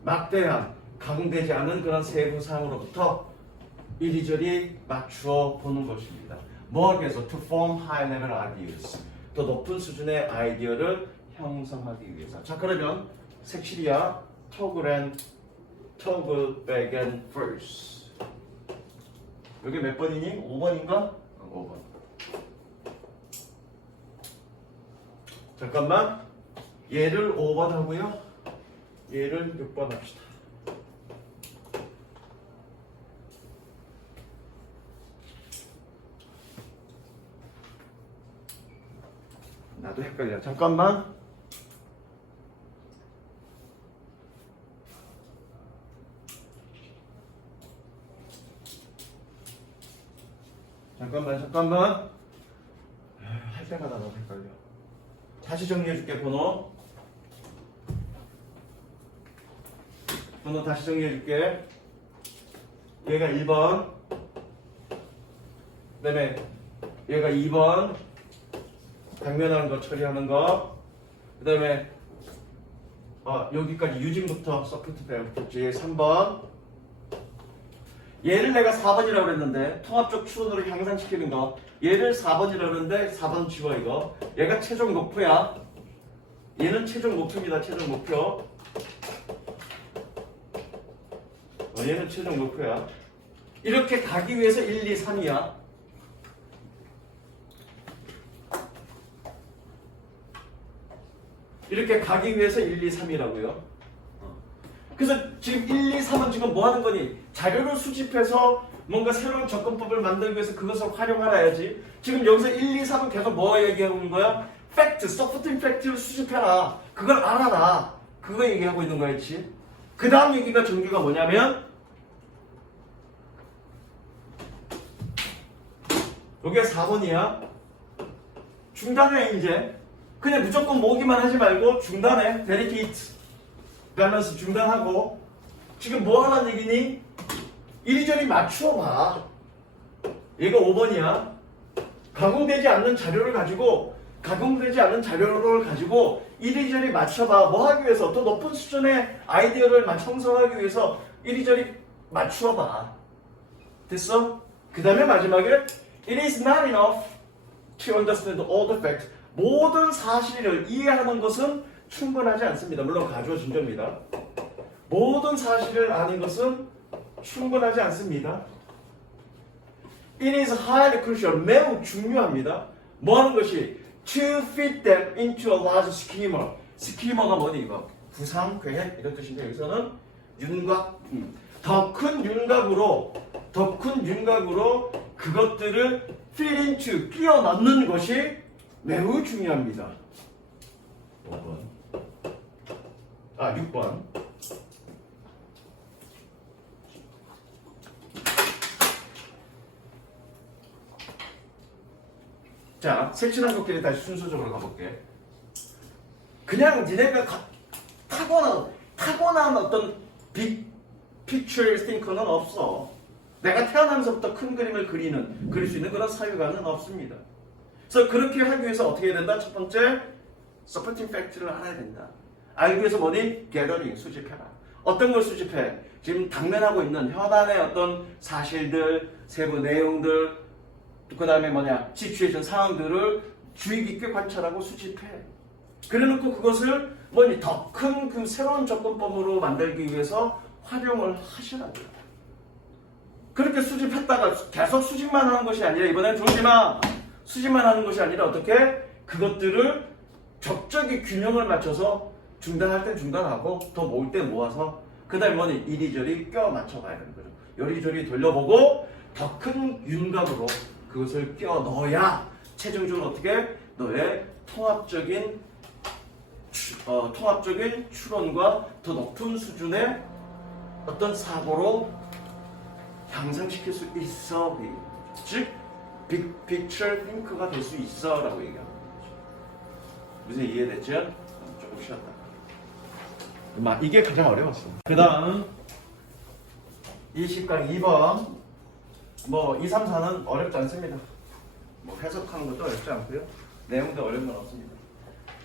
막대한, 가공되지 않은 그런 세부 사항으로부터 이리저리 맞추어 보는 것입니다. 뭐 하기 위해서? To form high level ideas. 더 높은 수준의 아이디어를 형성하기 위해서. 자, 그러면 색칠이야. Toggle back and forth. 여기 몇 번이니? 5번인가? 5번. 잠깐만. 얘를 5번 하고요. 얘를 6번 합시다. 나도 헷갈려. 잠깐만. 할 때마다 나도 헷갈려. 다시 정리해줄게. 번호 다시 정리해줄게. 얘가 1번. 그 다음에 얘가 2번. 당면하는 거 처리하는 거. 그 다음에 여기까지 유징부터 서포트 배웠지. 3번. 얘를 내가 4번이라고 그랬는데 통합적 추론으로 향상시키는 거. 얘를 4번이라고 그랬는데 4번 지워 이거. 얘가 최종 목표야. 얘는 최종 목표입니다. 최종 목표. 얘는 최종 목표야. 이렇게 가기 위해서 1, 2, 3이야. 이렇게 가기 위해서 1, 2, 3이라고요. 그래서 지금 1, 2, 3은 지금 뭐 하는 거니? 자료를 수집해서 뭔가 새로운 접근법을 만들기 위해서 그것을 활용하라야지. 지금 여기서 1, 2, 3은 계속 뭐 얘기하고 있는 거야? 팩트, 서포팅 팩트를 수집해라. 그걸 알아라. 그거 얘기하고 있는 거였지. 그 다음 얘기가 전개가 뭐냐면 여기가 4번이야. 중단해 이제. 그냥 무조건 모으기만 하지 말고 중단해. 데리케이트. 밸런스 중단하고. 지금 뭐 하라는 얘기니? 이리저리 맞추어봐. 얘가 5번이야. 가공되지 않는 자료를 가지고 이리저리 맞춰봐. 뭐 하기 위해서? 더 높은 수준의 아이디어를 형성하기 위해서 이리저리 맞추어봐. 됐어? 그 다음에 마지막에 It is not enough to understand all the facts. 모든 사실을 이해하는 것은 충분하지 않습니다. 물론 가주어 진조입니다. 모든 사실을 아는 것은 충분하지 않습니다. It is highly crucial. 매우 중요합니다. 뭐 하는 것이? To fit them into a large schema. schema가 뭐니 이거? 구상, 계획 이런 뜻인데 여기서는 윤곽. 더 큰 윤곽으로 그것들을 fit into 끼워 넣는 것이 매우 중요합니다. 5번. 6번. 자, 색칠한 것끼리 다시 순서적으로 가볼게. 그냥 니네가 타고난 어떤 빅 피처 띵커는 없어. 내가 태어나면서부터 큰 그림을 그릴 수 있는 그런 사유가는 없습니다. 그래서 그렇게 하기 위해서 어떻게 해야 된다? 첫 번째, 서포팅 팩트를 알아야 된다. 알기 위해서 뭐니? 게더링, 수집해라. 어떤 걸 수집해? 지금 당면하고 있는 현안의 어떤 사실들, 세부 내용들, 그 다음에 시츄에이션 상황들을 주의 깊게 관찰하고 수집해. 그래놓고 그것을 더 큰 그 새로운 접근법으로 만들기 위해서 활용을 하시라고요. 그렇게 수집했다가 계속 수집만 하는 것이 아니라 이번엔 조지마 수집만 하는 것이 아니라 어떻게 그것들을 적절히 균형을 맞춰서 중단할 땐 중단하고 더 모을 때 모아서 그 다음에 이리저리 껴 맞춰가야 되는 거죠. 요리조리 돌려보고 더 큰 윤곽으로 그것을 끼워 넣어야 최종적으로 어떻게 너의 통합적인 추론과 더 높은 수준의 어떤 사고로 향상시킬 수 있어. 즉 빅피처 띵커가 될 수 있어 라고 얘기하는 거죠. 무슨 이해됐죠? 조금 쉬었다. 이게 가장 어려웠어. 그 다음 20강 2번 2, 3, 4는 어렵지 않습니다. 해석하는 것도 어렵지 않고요. 내용도 어려운 건 없습니다.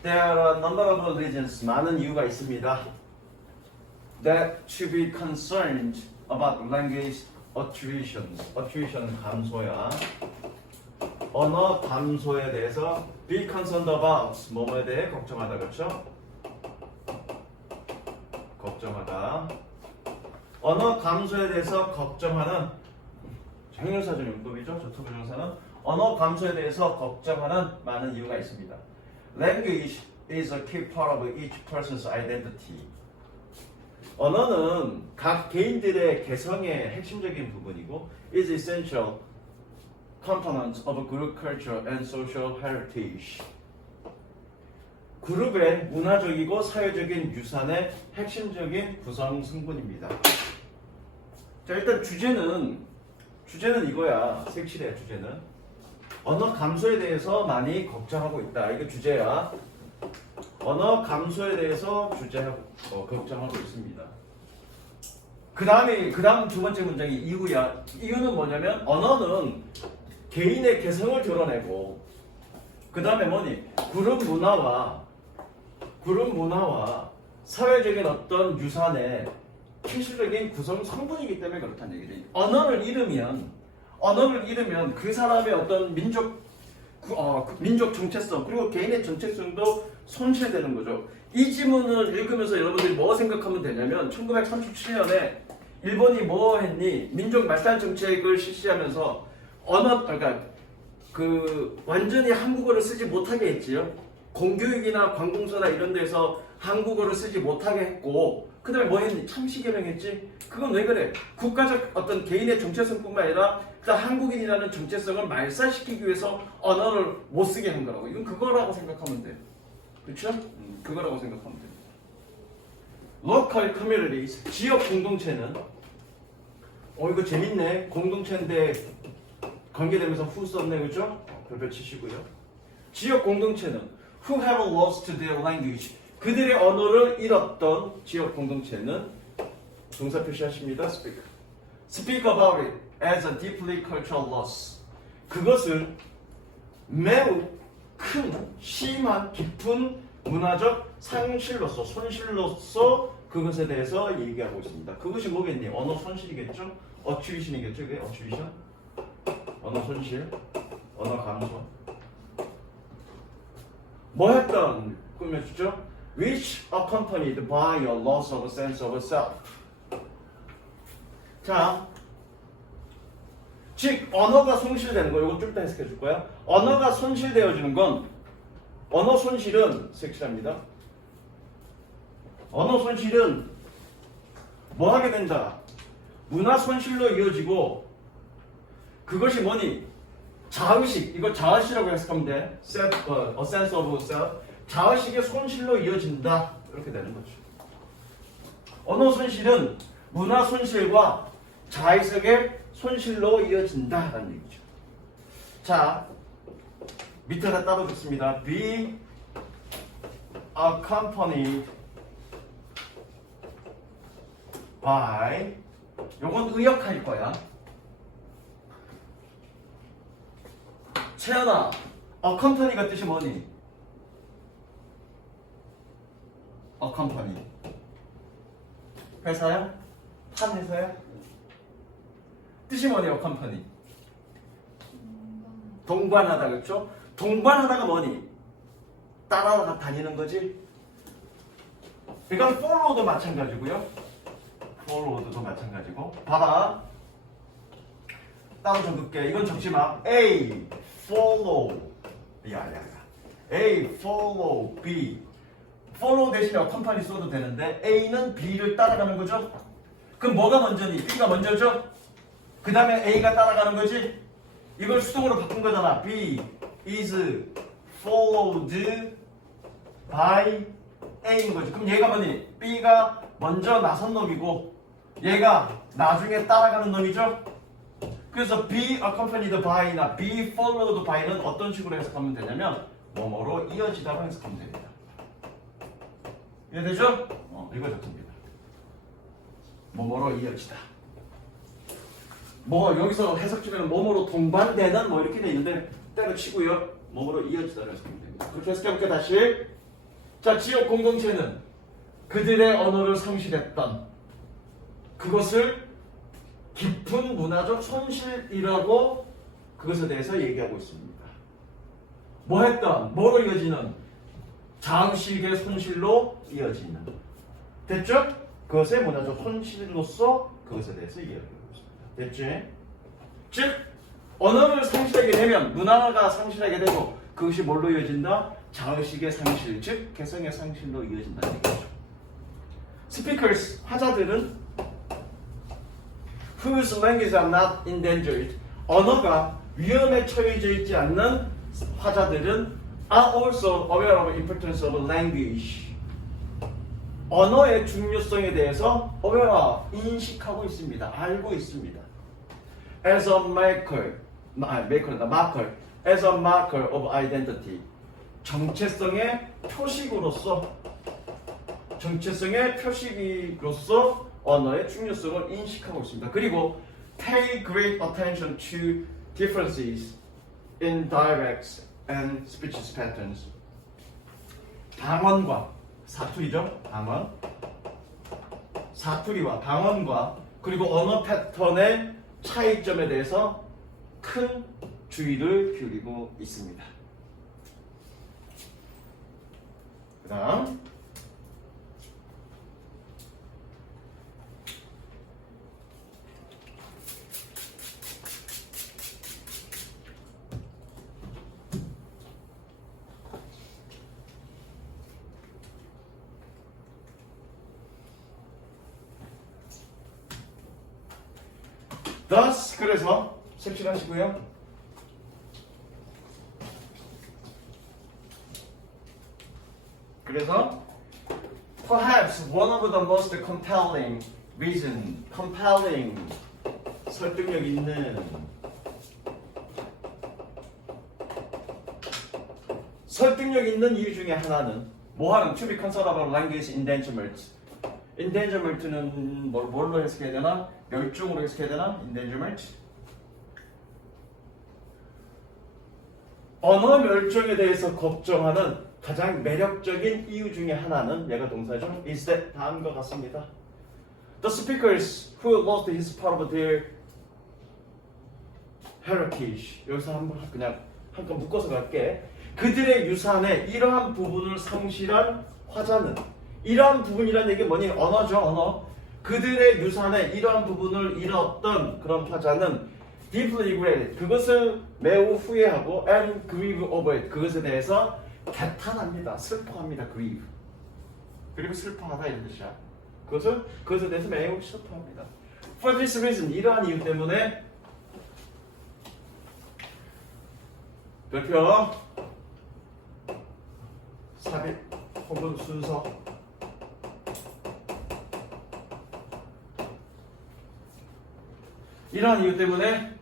There are a number of reasons. 많은 이유가 있습니다. That to be concerned about language attrition. attrition은 감소야. 언어 감소에 대해서 be concerned about 뭐뭐에 대해 걱정하다. 그렇죠? 걱정하다. 언어 감소에 대해서 걱정하는 형용사적 용법이죠. 조투부정사는 언어 감소에 대해서 걱정하는 많은 이유가 있습니다. Language is a key part of each person's identity. 언어는 각 개인들의 개성의 핵심적인 부분이고 is essential component of group culture and social heritage. 그룹의 문화적이고 사회적인 유산의 핵심적인 구성 성분입니다. 자, 일단 주제는 이거야. 색칠해. 주제는 언어 감소에 대해서 많이 걱정하고 있다. 이게 주제야. 언어 감소에 대해서 걱정하고 있습니다. 그 다음 두 번째 문장이 이유야. 이유는 뭐냐면 언어는 개인의 개성을 드러내고 그 다음에 그룹 문화와 사회적인 어떤 유산의 필수적인 구성 성분이기 때문에 그렇다는 얘기죠. 언어를 잃으면 그 사람의 어떤 민족 정체성 그리고 개인의 정체성도 손실되는 거죠. 이 지문을 읽으면서 여러분들이 뭐 생각하면 되냐면 1937년에 일본이 뭐 했니? 민족 말살 정책을 실시하면서 완전히 한국어를 쓰지 못하게 했지요. 공교육이나 관공서나 이런 데서 한국어를 쓰지 못하게 했고 그 다음에 뭐 했니? 참시 개명했지? 그건 왜 그래? 국가적 어떤 개인의 정체성뿐만 아니라 일단 한국인이라는 정체성을 말살시키기 위해서 언어를 못 쓰게 한 거라고. 이건 그거라고 생각하면 돼. 그렇죠? 그거라고 생각하면 돼. Local communities, 지역 공동체는 이거 재밌네. 공동체인데 관계되면서 who 썼네. 그죠? 별별 치시고요. 지역 공동체는 who have lost their language, 그들의 언어를 잃었던 지역 공동체는 동사 표시하십니다. speak. speak about it as a deeply cultural loss. 그것을 매우 큰, 심한, 깊은 문화적 상실로서, 손실로서 그것에 대해서 얘기하고 있습니다. 그것이 뭐겠니? 언어 손실이겠죠? 어추리션이겠죠? 이게 어추리션? 언어 손실, 언어 감소. 뭐 했던 꾸며주죠? Which accompanied by a loss of sense of self. 자, 즉 언어가 손실되는 거, 이거 좀 이따 해석해 줄 거야. 언어가 손실되어지는 건, 언어 손실은 섹시합니다. 언어 손실은 뭐 하게 된다? 문화 손실로 이어지고, 그것이 뭐니? 자의식, 이거 자의식이라고 해석하면 돼. self, a sense of self. 자의식의 손실로 이어진다. 이렇게 되는 거죠. 언어 손실은 문화 손실과 자의식의 손실로 이어진다라는 얘기죠. 자, 밑에다 따라줬습니다. Be accompanied by, 요건 의역할 거야. 채연아, accompany가 뜻이 뭐니? accompany 회사야? 판 회사야? 뜻이 뭐니? accompany 동반하다, 그렇죠? 동반하다가 뭐니? 따라가 다니는 거지. 이건 follow도 마찬가지고요. follow도 마찬가지고. 봐봐. 따로 적을게. 이건 적지 마. A follow. 야야야. A follow B. follow 대신에 accompany 써도 되는데 A는 B를 따라가는 거죠. 그럼 뭐가 먼저니? B가 먼저죠. 그 다음에 A가 따라가는 거지. 이걸 수동으로 바꾼 거잖아. B is followed by A인 거지. 그럼 얘가 뭐니? B가 먼저 나선 놈이고 얘가 나중에 따라가는 놈이죠. 그래서 be accompanied by나 be followed by는 어떤 식으로 해석하면 되냐면 뭐뭐로 이어지다고 해석하면 됩니다. 이해되죠? 이거 좋습니다. 뭐뭐로 이어지다. 뭐 여기서 해석 중에는 뭐뭐로 동반되는 뭐 이렇게 돼 있는데 때려치고요. 뭐뭐로 이어지다를 해석하면 됩니다. 그렇게 해석해볼게요. 다시. 자, 지역 공동체는 그들의 언어를 상실했던 그것을 깊은 문화적 손실이라고 그것에 대해서 얘기하고 있습니다. 뭐 했던? 뭐로 이어지는? 자의식의 손실로 이어지는. 됐죠? 그것의 문화적 손실로서 그것에 대해서 이야기하고 있습니다. 됐지? 즉 언어를 상실하게 되면 문화가 상실하게 되고 그것이 뭘로 이어진다? 자의식의 상실, 즉 개성의 상실로 이어진다는 얘기죠. Speakers, 화자들은 whose languages are not endangered, 언어가 위험에 처해져 있지 않는 화자들은 are also aware of the importance of language. 언어의 중요성에 대해서 aware, 인식하고 있습니다. 알고 있습니다. As a marker, as a marker of identity. 정체성의 표식으로서, 정체성의 표식으로서 언어의 중요성을 인식하고 있습니다. 그리고 pay great attention to differences in dialects and speech patterns. 방언과 사투리죠. 방언, 사투리와 방언과 그리고 언어 패턴의 차이점에 대해서 큰 주의를 기울이고 있습니다. 그 다음 Thus 그래서 색칠하시고요. 그래서 perhaps one of the most compelling reason, compelling 설득력 있는 이유 중에 하나는 뭐하는 to be concerned about language endangerment. endangerment는 뭘로 해석해야 되나? 멸종으로 해석해야 되나? endangerment. 언어 멸종에 대해서 걱정하는 가장 매력적인 이유 중에 하나는 얘가 동사죠. is that 다음과 같습니다. The speakers who lost his part of their heritage. 여기서 한번 그냥 한번 묶어서 갈게. 그들의 유산의 이러한 부분을 상실한 화자는 이러한 부분이라는 얘기 뭐니? 언어죠, 언어. 그들의 유산의 이러한 부분을 잃었던 그런 화자는 deeply regret. 그것을 매우 후회하고 and grieve over it. 그것에 대해서 개탄합니다. 슬퍼합니다. grieve. 그리고 슬퍼하다 이런 뜻이야. 그것에 대해서 매우 슬퍼합니다. For this reason, 이러한 이유 때문에 별표 삽입 혹은 순서 이러한 이유 때문에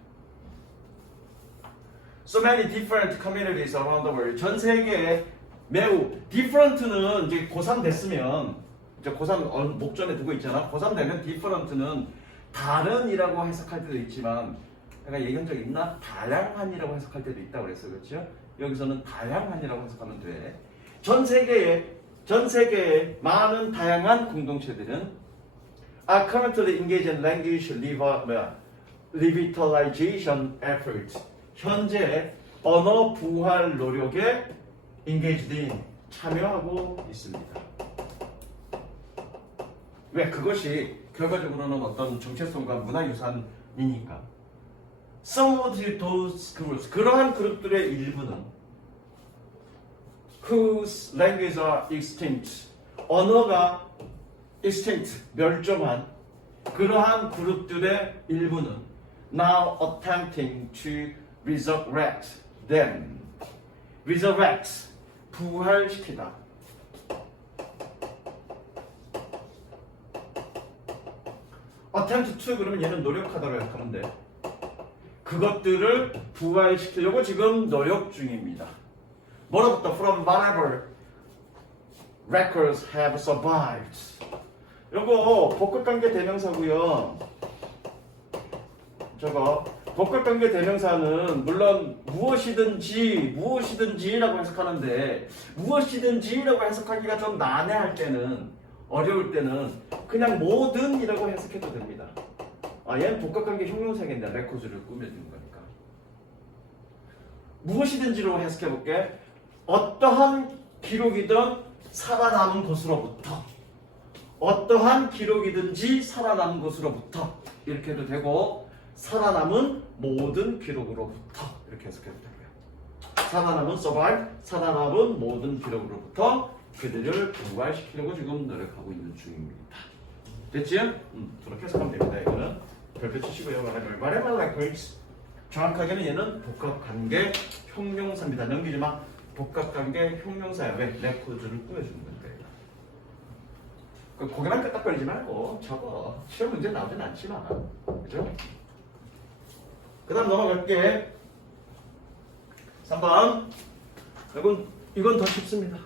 so many different communities around the world 전 세계에 매우 different는 이제 고3 됐으면 이제 고3 목전에 두고 있잖아. 고3 되면 different는 다른이라고 해석할 때도 있지만 내가 얘기한 적 있나? 다양한이라고 해석할 때도 있다고 그랬어. 그렇죠? 여기서는 다양한이라고 해석하면 돼. 전 세계에 많은 다양한 공동체들은 are currently engaged in language revitalization effort. 현재 언어 부활 노력에 engaged in 참여하고 있습니다. 왜? 그것이 결과적으로는 어떤 정체성과 문화유산이니까. Some of those groups, 그러한 그룹들의 일부는 whose languages are extinct, 언어가 extinct, 멸종한 그러한 그룹들의 일부는 now attempting to resurrect them. resurrect, 부활시키다. attempt to 그러면 얘는 노력하다고 생각하면 돼. 그것들을 부활시키려고 지금 노력 중입니다. 뭐로부터? From whatever records have survived. 요거 복합관계 대명사고요. 저거 복합관계 대명사는 물론 무엇이든지라고 해석하는데 무엇이든지라고 해석하기가 좀 난해할 때는 어려울 때는 그냥 모든이라고 해석해도 됩니다. 얘는 복합관계 형용사인데 레코즈를 꾸며주는 거니까. 무엇이든지로 해석해볼게. 어떠한 기록이든 살아남은 것으로부터 어떠한 기록이든지 살아남은 것으로부터 이렇게 해도 되고 살아남은 모든 기록으로부터 이렇게 해석해도 되고요. 살아남은 survive, 살아남은 모든 기록으로부터 그들을 부활시키려고 지금 노력하고 있는 중입니다. 됐지? 그렇게 해석하면 됩니다. 이거는 별표 치시고요. whatever language 정확하게는 얘는 복합관계 형용사입니다. 넘기지 마. 복합관계 형용사야. 왜? 레코드를 꾸며주는 거예요. 고개만 끄덕거리지 말고 적어. 시험 문제 나오진 않지만. 그죠? 그 다음 넘어갈게. 3번. 이건 더 쉽습니다.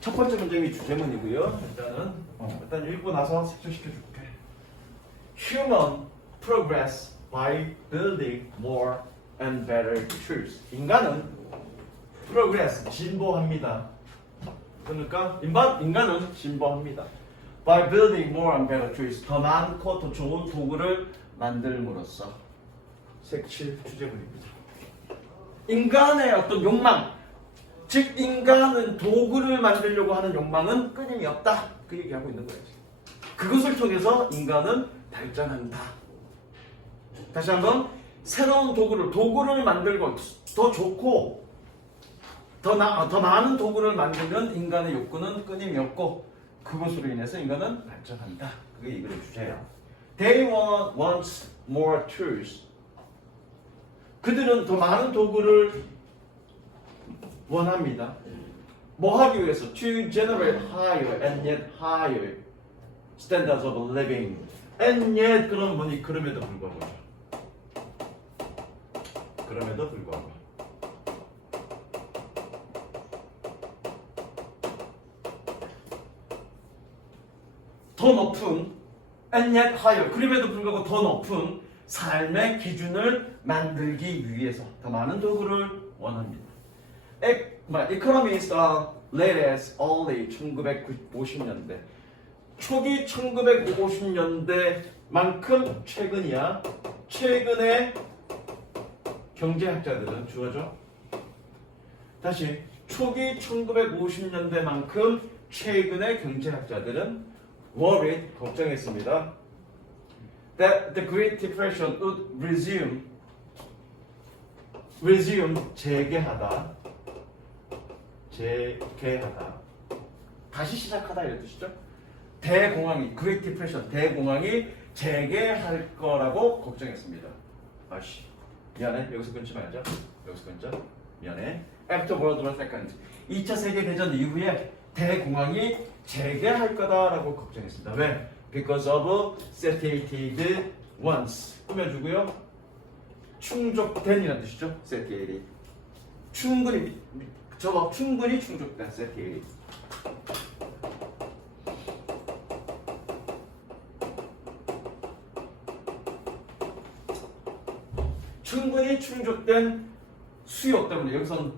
첫 번째 문제이 주제문이고요. 일단 읽고 나서 색칠시켜줄게. Human progress by building more and better tools. 인간은 progress, 진보합니다. 그러니까 인간은 진보합니다. By building more and better tools. 더 많고 더 좋은 도구를 만들므로써. 색칠 주제문입니다. 인간의 어떤 욕망, 즉 인간은 도구를 만들려고 하는 욕망은 끊임이 없다. 그 얘기하고 있는 거예요. 그것을 통해서 인간은 발전한다. 다시 한번 새로운 도구를 만들고 더 좋고 더 많은 도구를 만들면 인간의 욕구는 끊임이 없고 그것으로 인해서 인간은 발전한다. 그게 이 글의 주제야. They want more tools. 그들은 더 많은 도구를 원합니다. 뭐 하기 위해서? To generate higher and yet higher standards of living. And yet 그럼 뭐니? 그럼에도 불구하고. 그럼에도 불구하고. 더 높은 and yet higher. 그럼에도 불구하고 더 높은 삶의 기준을 만들기 위해서 더 많은 도구를 원합니다. Economists late as early 1950년대. 초기 1950년대만큼 최근이야. 최근에 경제학자들은 주어져. 다시 초기 1950년대만큼 최근의 경제학자들은 worried 걱정했습니다. That the Great Depression would resume 재개하다. 다시 시작하다 이런 뜻이죠. 대공황이 Great Depression 대공황이 재개할 거라고 걱정했습니다. 아씨 미안해 여기서 끊지 말자. 여기서 끊자. 미안해. After World War II 2차 세계 대전 이후에 대공황이 재개할 거다라고 걱정했습니다. 왜? Because of satiated ones. 꾸며주고요. 충족된이라는 뜻이죠. satiated. 충분히 충족된 satiated. 충분히 충족된 수요 때문에 여기선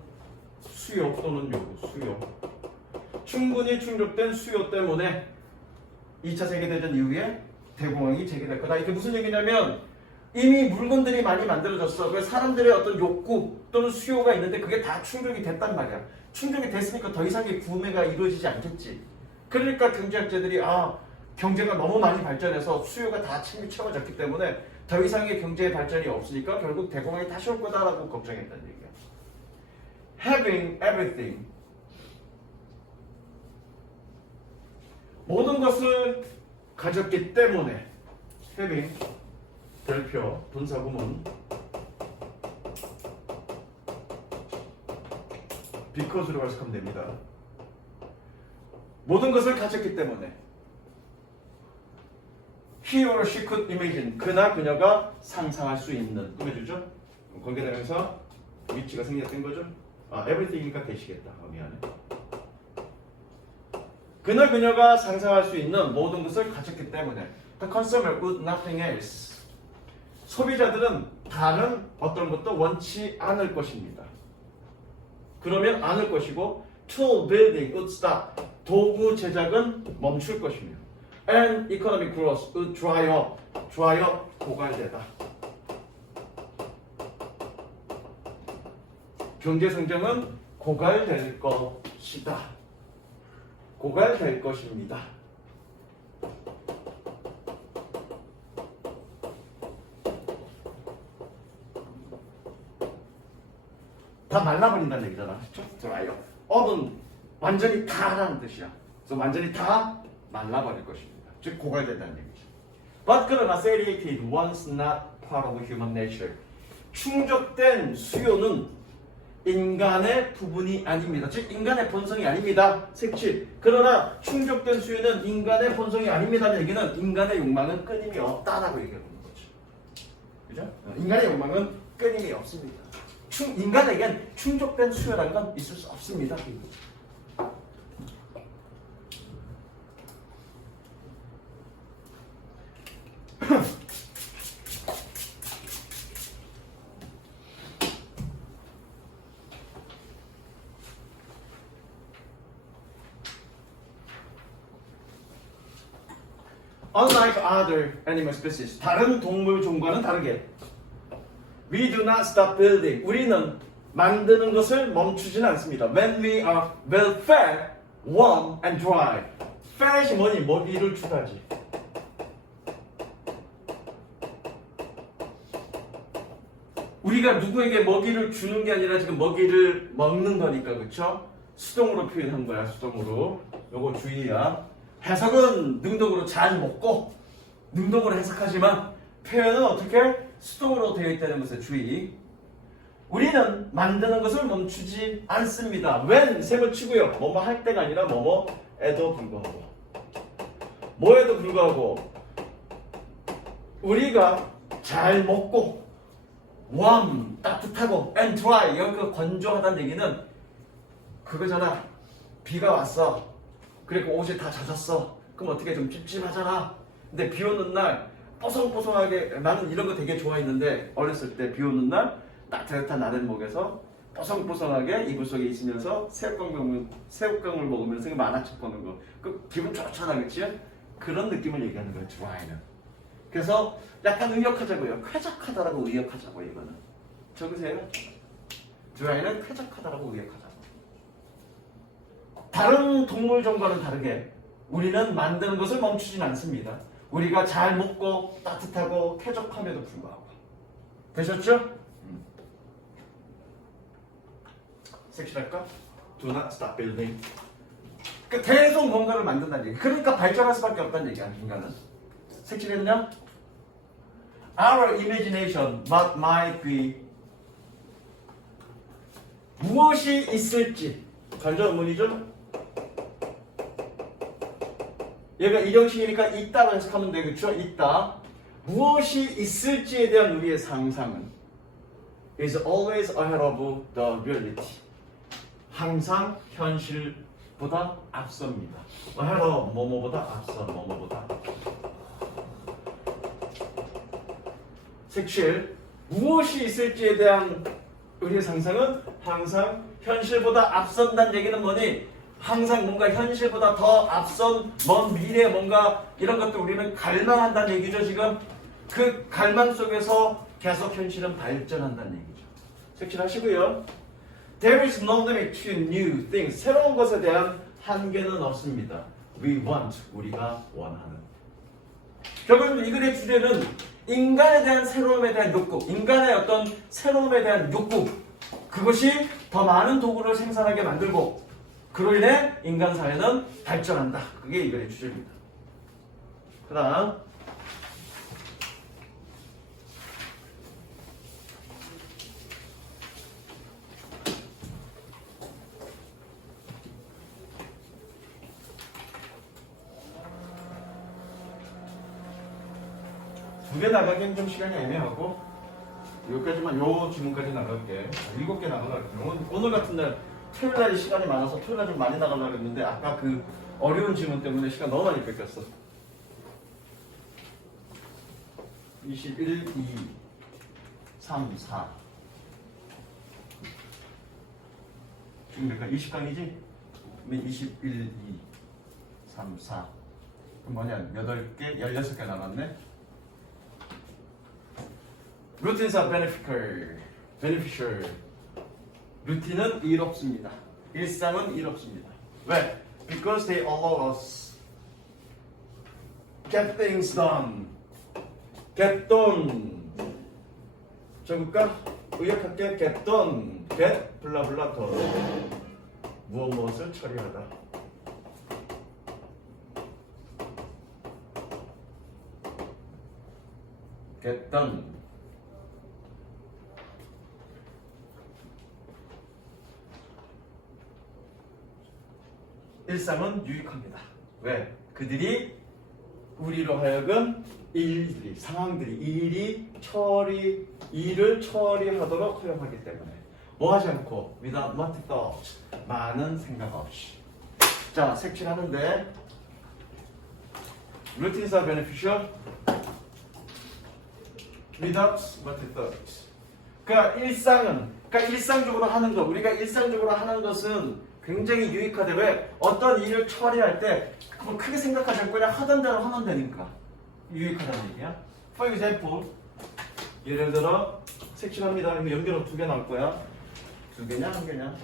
수요 또는 요구 수요. 충분히 충족된 수요 때문에 2차 세계대전 이후에 대공황이 재개될 거다. 이게 무슨 얘기냐면 이미 물건들이 많이 만들어졌어. 그래서 사람들의 어떤 욕구 또는 수요가 있는데 그게 다 충족이 됐단 말이야. 충족이 됐으니까 더 이상의 구매가 이루어지지 않겠지. 그러니까 경제학자들이 경제가 너무 많이 발전해서 수요가 다 채워졌기 때문에 더 이상의 경제 발전이 없으니까 결국 대공황이 다시 올 거다라고 걱정했다는 얘기야. Having everything. 모든 것을 가졌기 때문에 having 별표 분사구문 because로 해석하면 됩니다. 모든 것을 가졌기 때문에 he or she could imagine 그나 그녀가 상상할 수 있는 꾸며주죠. 관계되면서 위치가 생략된 거죠. everything이니까 되시겠다. 미안해. 그나 그녀가 상상할 수 있는 모든 것을 가졌기 때문에 the consumer would nothing else. 소비자들은 다른 어떤 것도 원치 않을 것입니다. 그러면 않을 것이고 tool building would stop. 도구 제작은 멈출 것입니다. And economic growth would dry up. dry up 고갈되다. 경제 성장은 고갈될 것이다. 고갈될 것입니다. 다 말라버린다는 얘기잖아. 드라이어. 업은 완전히 다라는 뜻이야. 그래서 완전히 다 말라버릴 것입니다. 즉 고갈된다는 얘기죠. But 그러나 satiated one's not part of human nature. 충족된 수요는 인간의 부분이 아닙니다. 즉 인간의 본성이 아닙니다. 색칠. 그러나 충족된 수요는 인간의 본성이 아닙니다는 얘기는 인간의 욕망은 끊임이 없다라고 얘기하는 거죠. 그죠? 인간의 욕망은 끊임이 없습니다. 인간에겐 충족된 수요라는 건 있을 수 없습니다. Unlike other animal species, 다른 동물 종과는 다르게 We do not stop building. 우리는 만드는 것을 멈추지는 않습니다. When we are well fed, warm and dry. Fed이 뭐니? 먹이를 주다지. 우리가 누구에게 먹이를 주는 게 아니라 지금 먹이를 먹는 거니까 그렇죠? 수동으로 표현한 거야. 수동으로. 요거 주의야. 해석은 능동으로 잘 먹고 능동으로 해석하지만 표현은 어떻게? 수동으로 되어 있다는 것에 주의. 우리는 만드는 것을 멈추지 않습니다. when 셈을 치고요. 뭐뭐 할 때가 아니라 뭐뭐에도 불구하고. 뭐에도 불구하고 우리가 잘 먹고 warm 따뜻하고 and dry 여기 건조하다는 얘기는 그거잖아. 비가 왔어. 그리고 옷이 다 젖었어. 그럼 어떻게 좀 찝찝하잖아. 근데 비 오는 날 뽀송뽀송하게 나는 이런 거 되게 좋아했는데 어렸을 때 비 오는 날 따뜻한 아랫목에서 뽀송뽀송하게 이불 속에 있으면서 새우깡을 먹으면서 만화책 보는 거. 그 기분 좋잖아, 그치? 그런 느낌을 얘기하는 거예요, dry는. 그래서 약간 의역하자고요. 쾌적하다라고 의역하자고 이거는. 적으세요. dry는 쾌적하다라고 의역하자고. 다른 동물종과는 다르게 우리는 만드는 것을 멈추진 않습니다. 우리가 잘 먹고 따뜻하고 쾌적함에도 불구하고. 되셨죠? 섹시할까? Do not stop building. 그러니까 계속 뭔가를 만든다는 얘기. 그러니까 발전할 수밖에 없다는 얘기야, 인간은. 섹시했냐? Our imagination, what might be. 무엇이 있을지. 관전 의문이죠? 얘가 이정식이니까 있다고 해석하면 돼, 그쵸? 있다. 무엇이 있을지에 대한 우리의 상상은 is always ahead of the reality. 항상 현실보다 앞섭니다. ahead of 뭐뭐보다 앞서, 뭐뭐보다. 색칠. 무엇이 있을지에 대한 우리의 상상은 항상 현실보다 앞선다는 얘기는 뭐니? 항상 뭔가 현실보다 더 앞선 먼 미래 뭔가 이런 것들 우리는 갈망한다는 얘기죠. 지금 그 갈망 속에서 계속 현실은 발전한다는 얘기죠. 색칠하시고요. There is no limit to new things. 새로운 것에 대한 한계는 없습니다. We want. 우리가 원하는. 결국은 이 글의 주제는 인간에 대한 새로움에 대한 욕구, 인간의 어떤 새로움에 대한 욕구, 그것이 더 많은 도구를 생산하게 만들고 그로 인해 인간 사회는 발전한다. 그게 이 글의 주제입니다. 그 다음 두 개 나가기엔 좀 시간이 애매하고 여기까지만 요 지문까지 나갈게. 7개 나가려고. 오늘 같은 날 토요일날이 시간이 많아서 토요일날 좀 많이 나가려고 했는데 아까 그 어려운 지문 때문에 시간 너무 많이 뺏겼어. 21, 2, 3, 4 지금 몇 강? 20강이지? 그러면 21, 2, 3, 4 그럼 뭐냐? 8개, 16개 나갔네? Routines are beneficial. 루틴은 이롭습니다. 일상은 이롭습니다. 왜? Because they allow us get things done. Get done. 적을까? 의역할게. Get done. Get 블라블라 done. 무엇을 처리하다. Get done. 일상은 유익합니다. 왜? 그들이 우리로 하여금 일들이, 상황들이, 일을 처리하도록 허용하기 때문에 뭐 하지 않고 without much thought, 많은 생각 없이. 자, 색칠하는데 routines are beneficial without much thought. 그러니까 일상적으로 하는 것, 우리가 일상적으로 하는 것은 굉장히 유익하대. 왜? 어떤 일을 처리할 때 뭐 크게 생각하지 않고 그냥 하던 대로 하면 되니까 유익하다는 얘기야. For example, 예를 들어 색칠합니다. 이거 연결은 2개 나올 거야. 2개냐? 1개냐?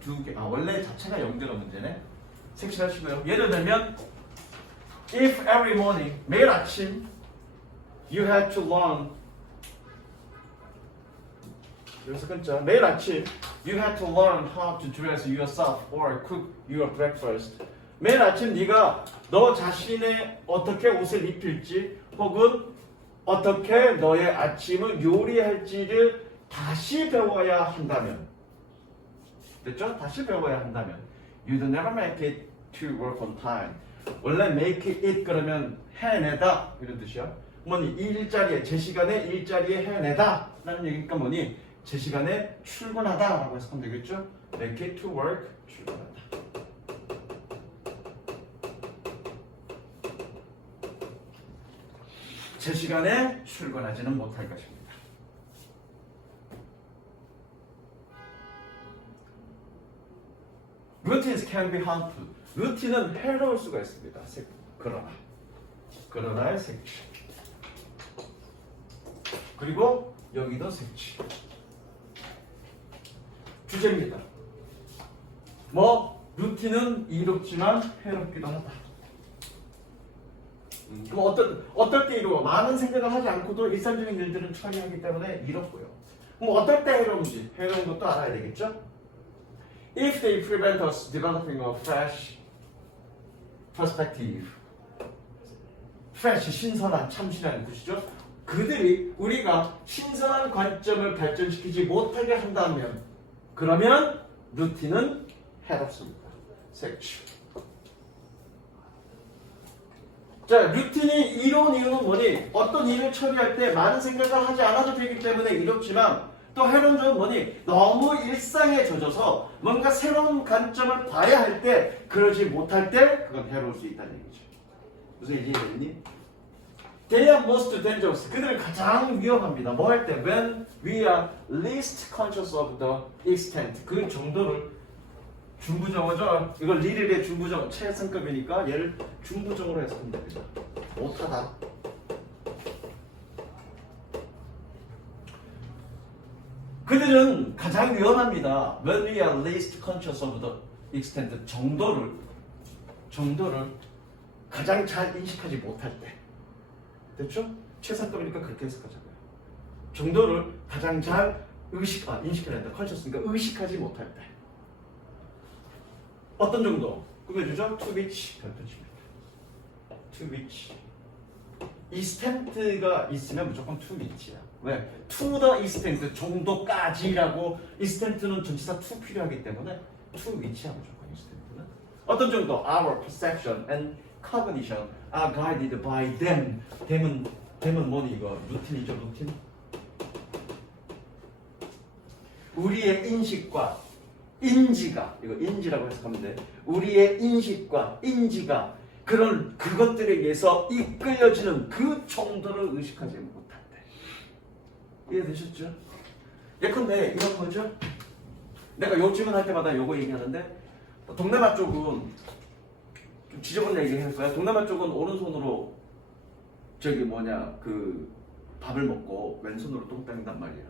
2개. 원래 자체가 연결어 문제네. 색칠하시고요. 예를 들면 If every morning, 매일 아침 you had to learn, 여기서 끊자. 매일 아침 you had to learn how to dress yourself or cook your breakfast. 매일 아침 네가 너 자신의 어떻게 옷을 입힐지 혹은 어떻게 너의 아침을 요리할지를 다시 배워야 한다면 됐죠? 다시 배워야 한다면 You'd never make it to work on time. 원래 make it 그러면 해내다 이런 뜻이야. 뭐니 이 일자리에 제 시간에 일자리에 해내다 라는 얘기니까 뭐니 제 시간에 출근하다 라고 해서 하면 되겠죠? make it to work 출근하다. 제 시간에 출근하지는 못할 것입니다. Routines can be harmful. 루틴은 해로울 수가 있습니다. 그러나의 색칠. 그리고 여기도 색칠. 주제입니다. 뭐 루틴은 이롭지만 해롭기도 하다. 그럼 어떨 때 이루어 많은 생각을 하지 않고도 일상적인 일들을 처리하기 때문에 이롭고요. 그럼 어떨 때 해로운지 해로운 것도 알아야 되겠죠? If they prevent us developing a fresh perspective, fresh 신선한 참신한 뜻이죠. 그들이 우리가 신선한 관점을 발전시키지 못하게 한다면 그러면 루틴은 해롭습니다. 색칠. 자, 루틴이 이로운 이유는 뭐니? 어떤 일을 처리할 때 많은 생각을 하지 않아도 되기 때문에 이롭지만 또 해로운 점은 뭐니? 너무 일상에 젖어서 뭔가 새로운 관점을 봐야 할 때 그러지 못할 때 그건 해로울 수 있다는 얘기죠. 무슨 얘기예요, 선생님? They are most dangerous. 그들은 가장 위험합니다. 뭐 할 때? When we are least conscious of the extent. 그 정도를 중부정어죠. 이걸 리릴의 중부정어 최상급이니까 얘를 중부정어로 해석하면 됩니다. 못하다. 그들은 가장 위험합니다. When we are least conscious of the extent. 정도를 가장 잘 인식하지 못할 때. 됐죠? 최상급이니까 그렇게 해석하자고요. 정도를 가장 잘 인식해야 된다. conscious니까 의식하지 못할 때. 어떤 정도? 꾸며주죠? to which 별표칩니다. to which extent가 있으면 무조건 to which야. 왜? to the extent 정도까지라고 extent는 전치사 to 필요하기 때문에 to which야 무조건 extent는. 어떤 정도? Our perception and cognition are guided by them. them은 뭐니 이거? 루틴이죠, 루틴. 우리의 인식과 인지가 이거 인지라고 해석하면 돼. 우리의 인식과 인지가 그것들에 의해서 이끌려지는 그 정도를 의식하지 못할 때. 이해되셨죠? 예컨대 이런 거죠. 내가 요 질문할 때마다 요거 얘기하는데 동남아 쪽은 좀 지저분 얘기할 거야. 동남아 쪽은 오른손으로 그 밥을 먹고 왼손으로 똥 닦는단 말이야.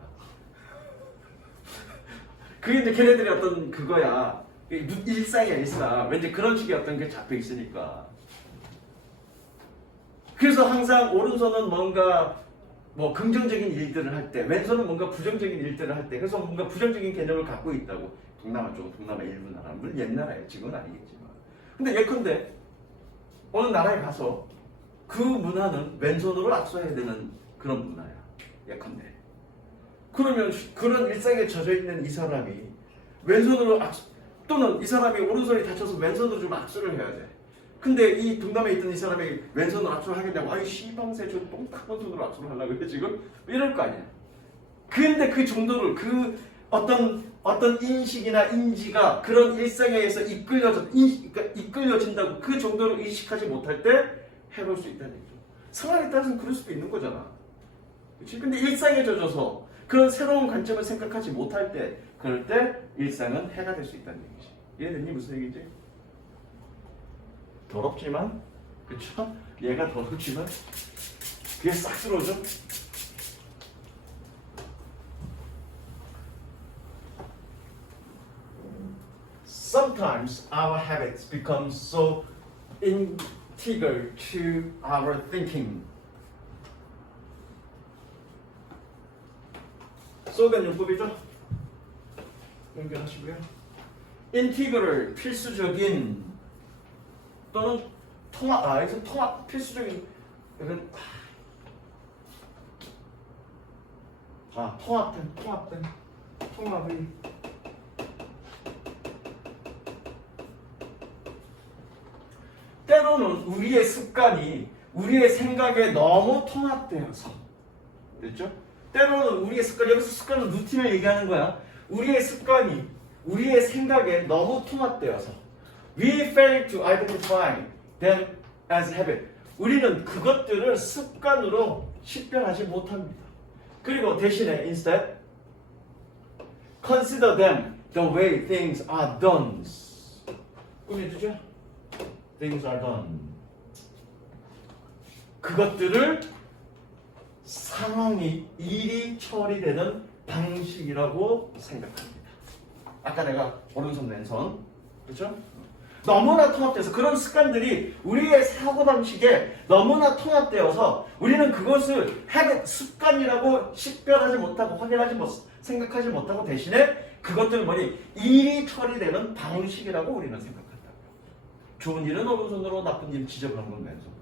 그게 이제 걔네들의 어떤 그거야. 일상이야, 일상. 왠지 그런 식의 어떤 게 잡혀 있으니까. 그래서 항상 오른손은 뭔가 뭐 긍정적인 일들을 할 때, 왼손은 뭔가 부정적인 일들을 할 때, 그래서 뭔가 부정적인 개념을 갖고 있다고. 동남아 쪽은 동남아 일부 나라, 물론 옛나라에 지금은 아니겠지만. 근데 예컨대 어느 나라에 가서 그 문화는 왼손으로 악수해야 되는 그런 문화야. 예컨대. 그러면 그런 일상에 젖어 있는 이 사람이 왼손으로 또는 이 사람이 오른손이 다쳐서 왼손으로 좀 악수를 해야 돼. 근데 이 동남아에 있던 이 사람이 왼손으로 악수를 하겠냐고. 아이 씨방새 저 똥 닦은 손으로 악수를 하려고 해 지금? 이럴 거 아니야. 근데 그 정도를 그 어떤 인식이나 인지가 그런 일상에 의해서 이끌려진다고 그 정도를 의식하지 못할 때 해볼 수 있다는 얘기죠. 상황에 따라서는 그럴 수도 있는 거잖아. 그렇지? 근데 일상에 젖어서 그런 새로운 관점을 생각하지 못할 때 그럴 때 일상은 해가 될 수 있다는 얘기지. 이해됐니? 무슨 얘기지? 더럽지만 그쵸? 얘가 더럽지만 그게 싹 들어오죠? Sometimes our habits become so integral to our thinking. 소변 용법이죠? 연결하시고요. 인티그럴 필수적인 또는 여기서 통합 필수적인 이런 통합이 때로는 우리의 습관이 우리의 생각에 너무 통합되어서 됐죠? 때로는 우리의 습관, 여기서 습관은 루틴을 얘기하는 거야. 우리의 습관이 우리의 생각에 너무 통합되어서 we fail to identify them as habit. 우리는 그것들을 습관으로 식별하지 못합니다. 그리고 대신에 instead consider them the way things are done. 꾸며주죠? Things are done. 그것들을 상황이 일이 처리되는 방식이라고 생각합니다. 아까 내가 오른손 왼손 그렇죠? 너무나 통합돼서 그런 습관들이 우리의 사고방식에 너무나 통합되어서 우리는 그것을 습관이라고 식별하지 못하고 확인하지 생각하지 못하고 대신에 그것들은 뭐니? 일이 처리되는 방식이라고 우리는 생각한다고요. 좋은 일은 오른손으로 나쁜 일 지적하는 건 왼손.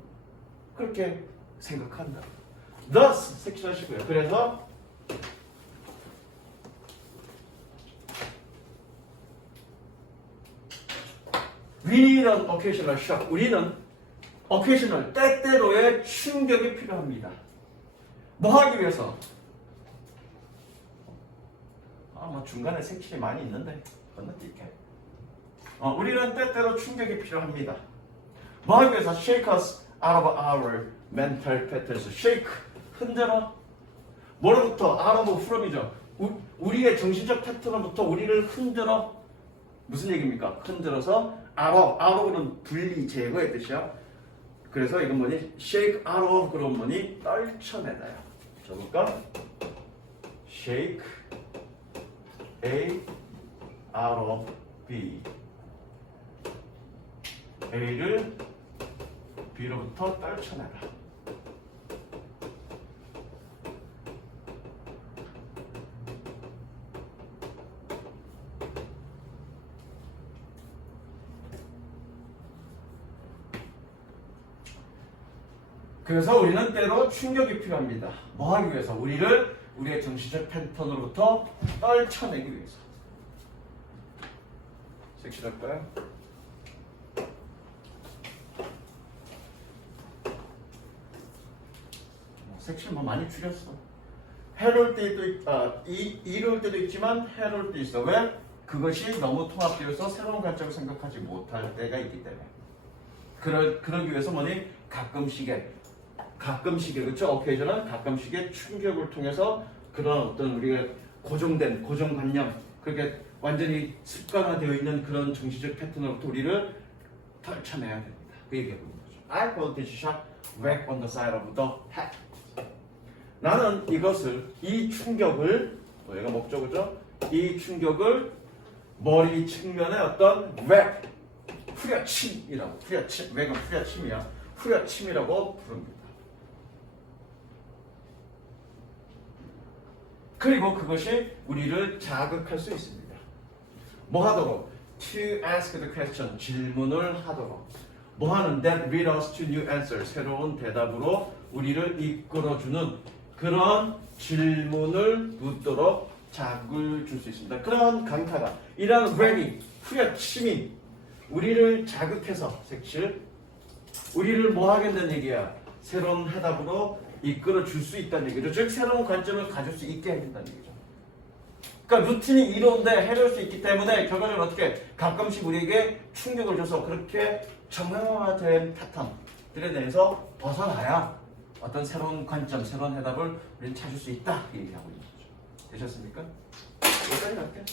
그렇게 생각한다. Thus 색칠하시고요. 그래서 We need an occasional shock. 우리는 occasional, 때때로의 충격이 필요합니다. 뭐 하기 위해서? 뭐 중간에 색칠이 많이 있는데 건너뛸게. 우리는 때때로 충격이 필요합니다. 뭐 하기 위해서? Shake us out of our mental patterns. Shake, 흔들어. 뭐로부터? out of from이죠. 우리의 정신적 패턴으로부터 우리를 흔들어. 무슨 얘기입니까? 흔들어서 out of는 분리, 제거의 뜻이야. 그래서 이건 뭐니? shake out of 그런 뭐니? 떨쳐내다요. 적을까? shake A out of B. A를 B로부터 떨쳐내라. 그래서 우리는 때로 충격이 필요합니다. 뭐 하기 위해서? 우리의 정신적 패턴으로부터 떨쳐내기 위해서. 색칠할까요? 색칠 많이 줄였어. 해로울 때도 이로울 때도 있지만 해로울 때 있어. 왜? 그것이 너무 통합되어서 새로운 관점을 생각하지 못할 때가 있기 때문에. 그러기 위해서 뭐니? 가끔씩의 그렇죠? occasional 가끔씩의 충격을 통해서 그런 어떤 우리가 고정관념 그렇게 완전히 습관화되어 있는 그런 정신적 패턴으로부터 우리를 떨쳐내야 됩니다. 그 얘기해보는 거죠. I want to shot whack on the side of the head. 나는 이 충격을 얘가 목적어죠. 이 충격을 머리 측면에 어떤 whack 후려침이라고 whack은 후려침이야. 후려침이라고 부릅니다. 그리고 그것이 우리를 자극할 수 있습니다. 뭐 하도록? To ask the question, 질문을 하도록. 뭐 하는? That lead us to new answers, 새로운 대답으로 우리를 이끌어주는 그런 질문을 묻도록 자극을 줄 수 있습니다. 그런 강타가, 이런 whacking, 후려침이 우리를 자극해서 색칠, 우리를 뭐 하겠다는 얘기야? 새로운 해답으로 이끌어 줄 수 있다는 얘기죠. 즉 새로운 관점을 가질 수 있게 해준다는 얘기죠. 그러니까 루틴이 이로운데 해낼 수 있기 때문에 결과적으로 어떻게 가끔씩 우리에게 충격을 줘서 그렇게 정형화된 패턴들에 대해서 벗어나야 어떤 새로운 관점, 새로운 해답을 우리는 찾을 수 있다 이 얘기하고 있는 거죠. 되셨습니까? 여기까지 갈게요.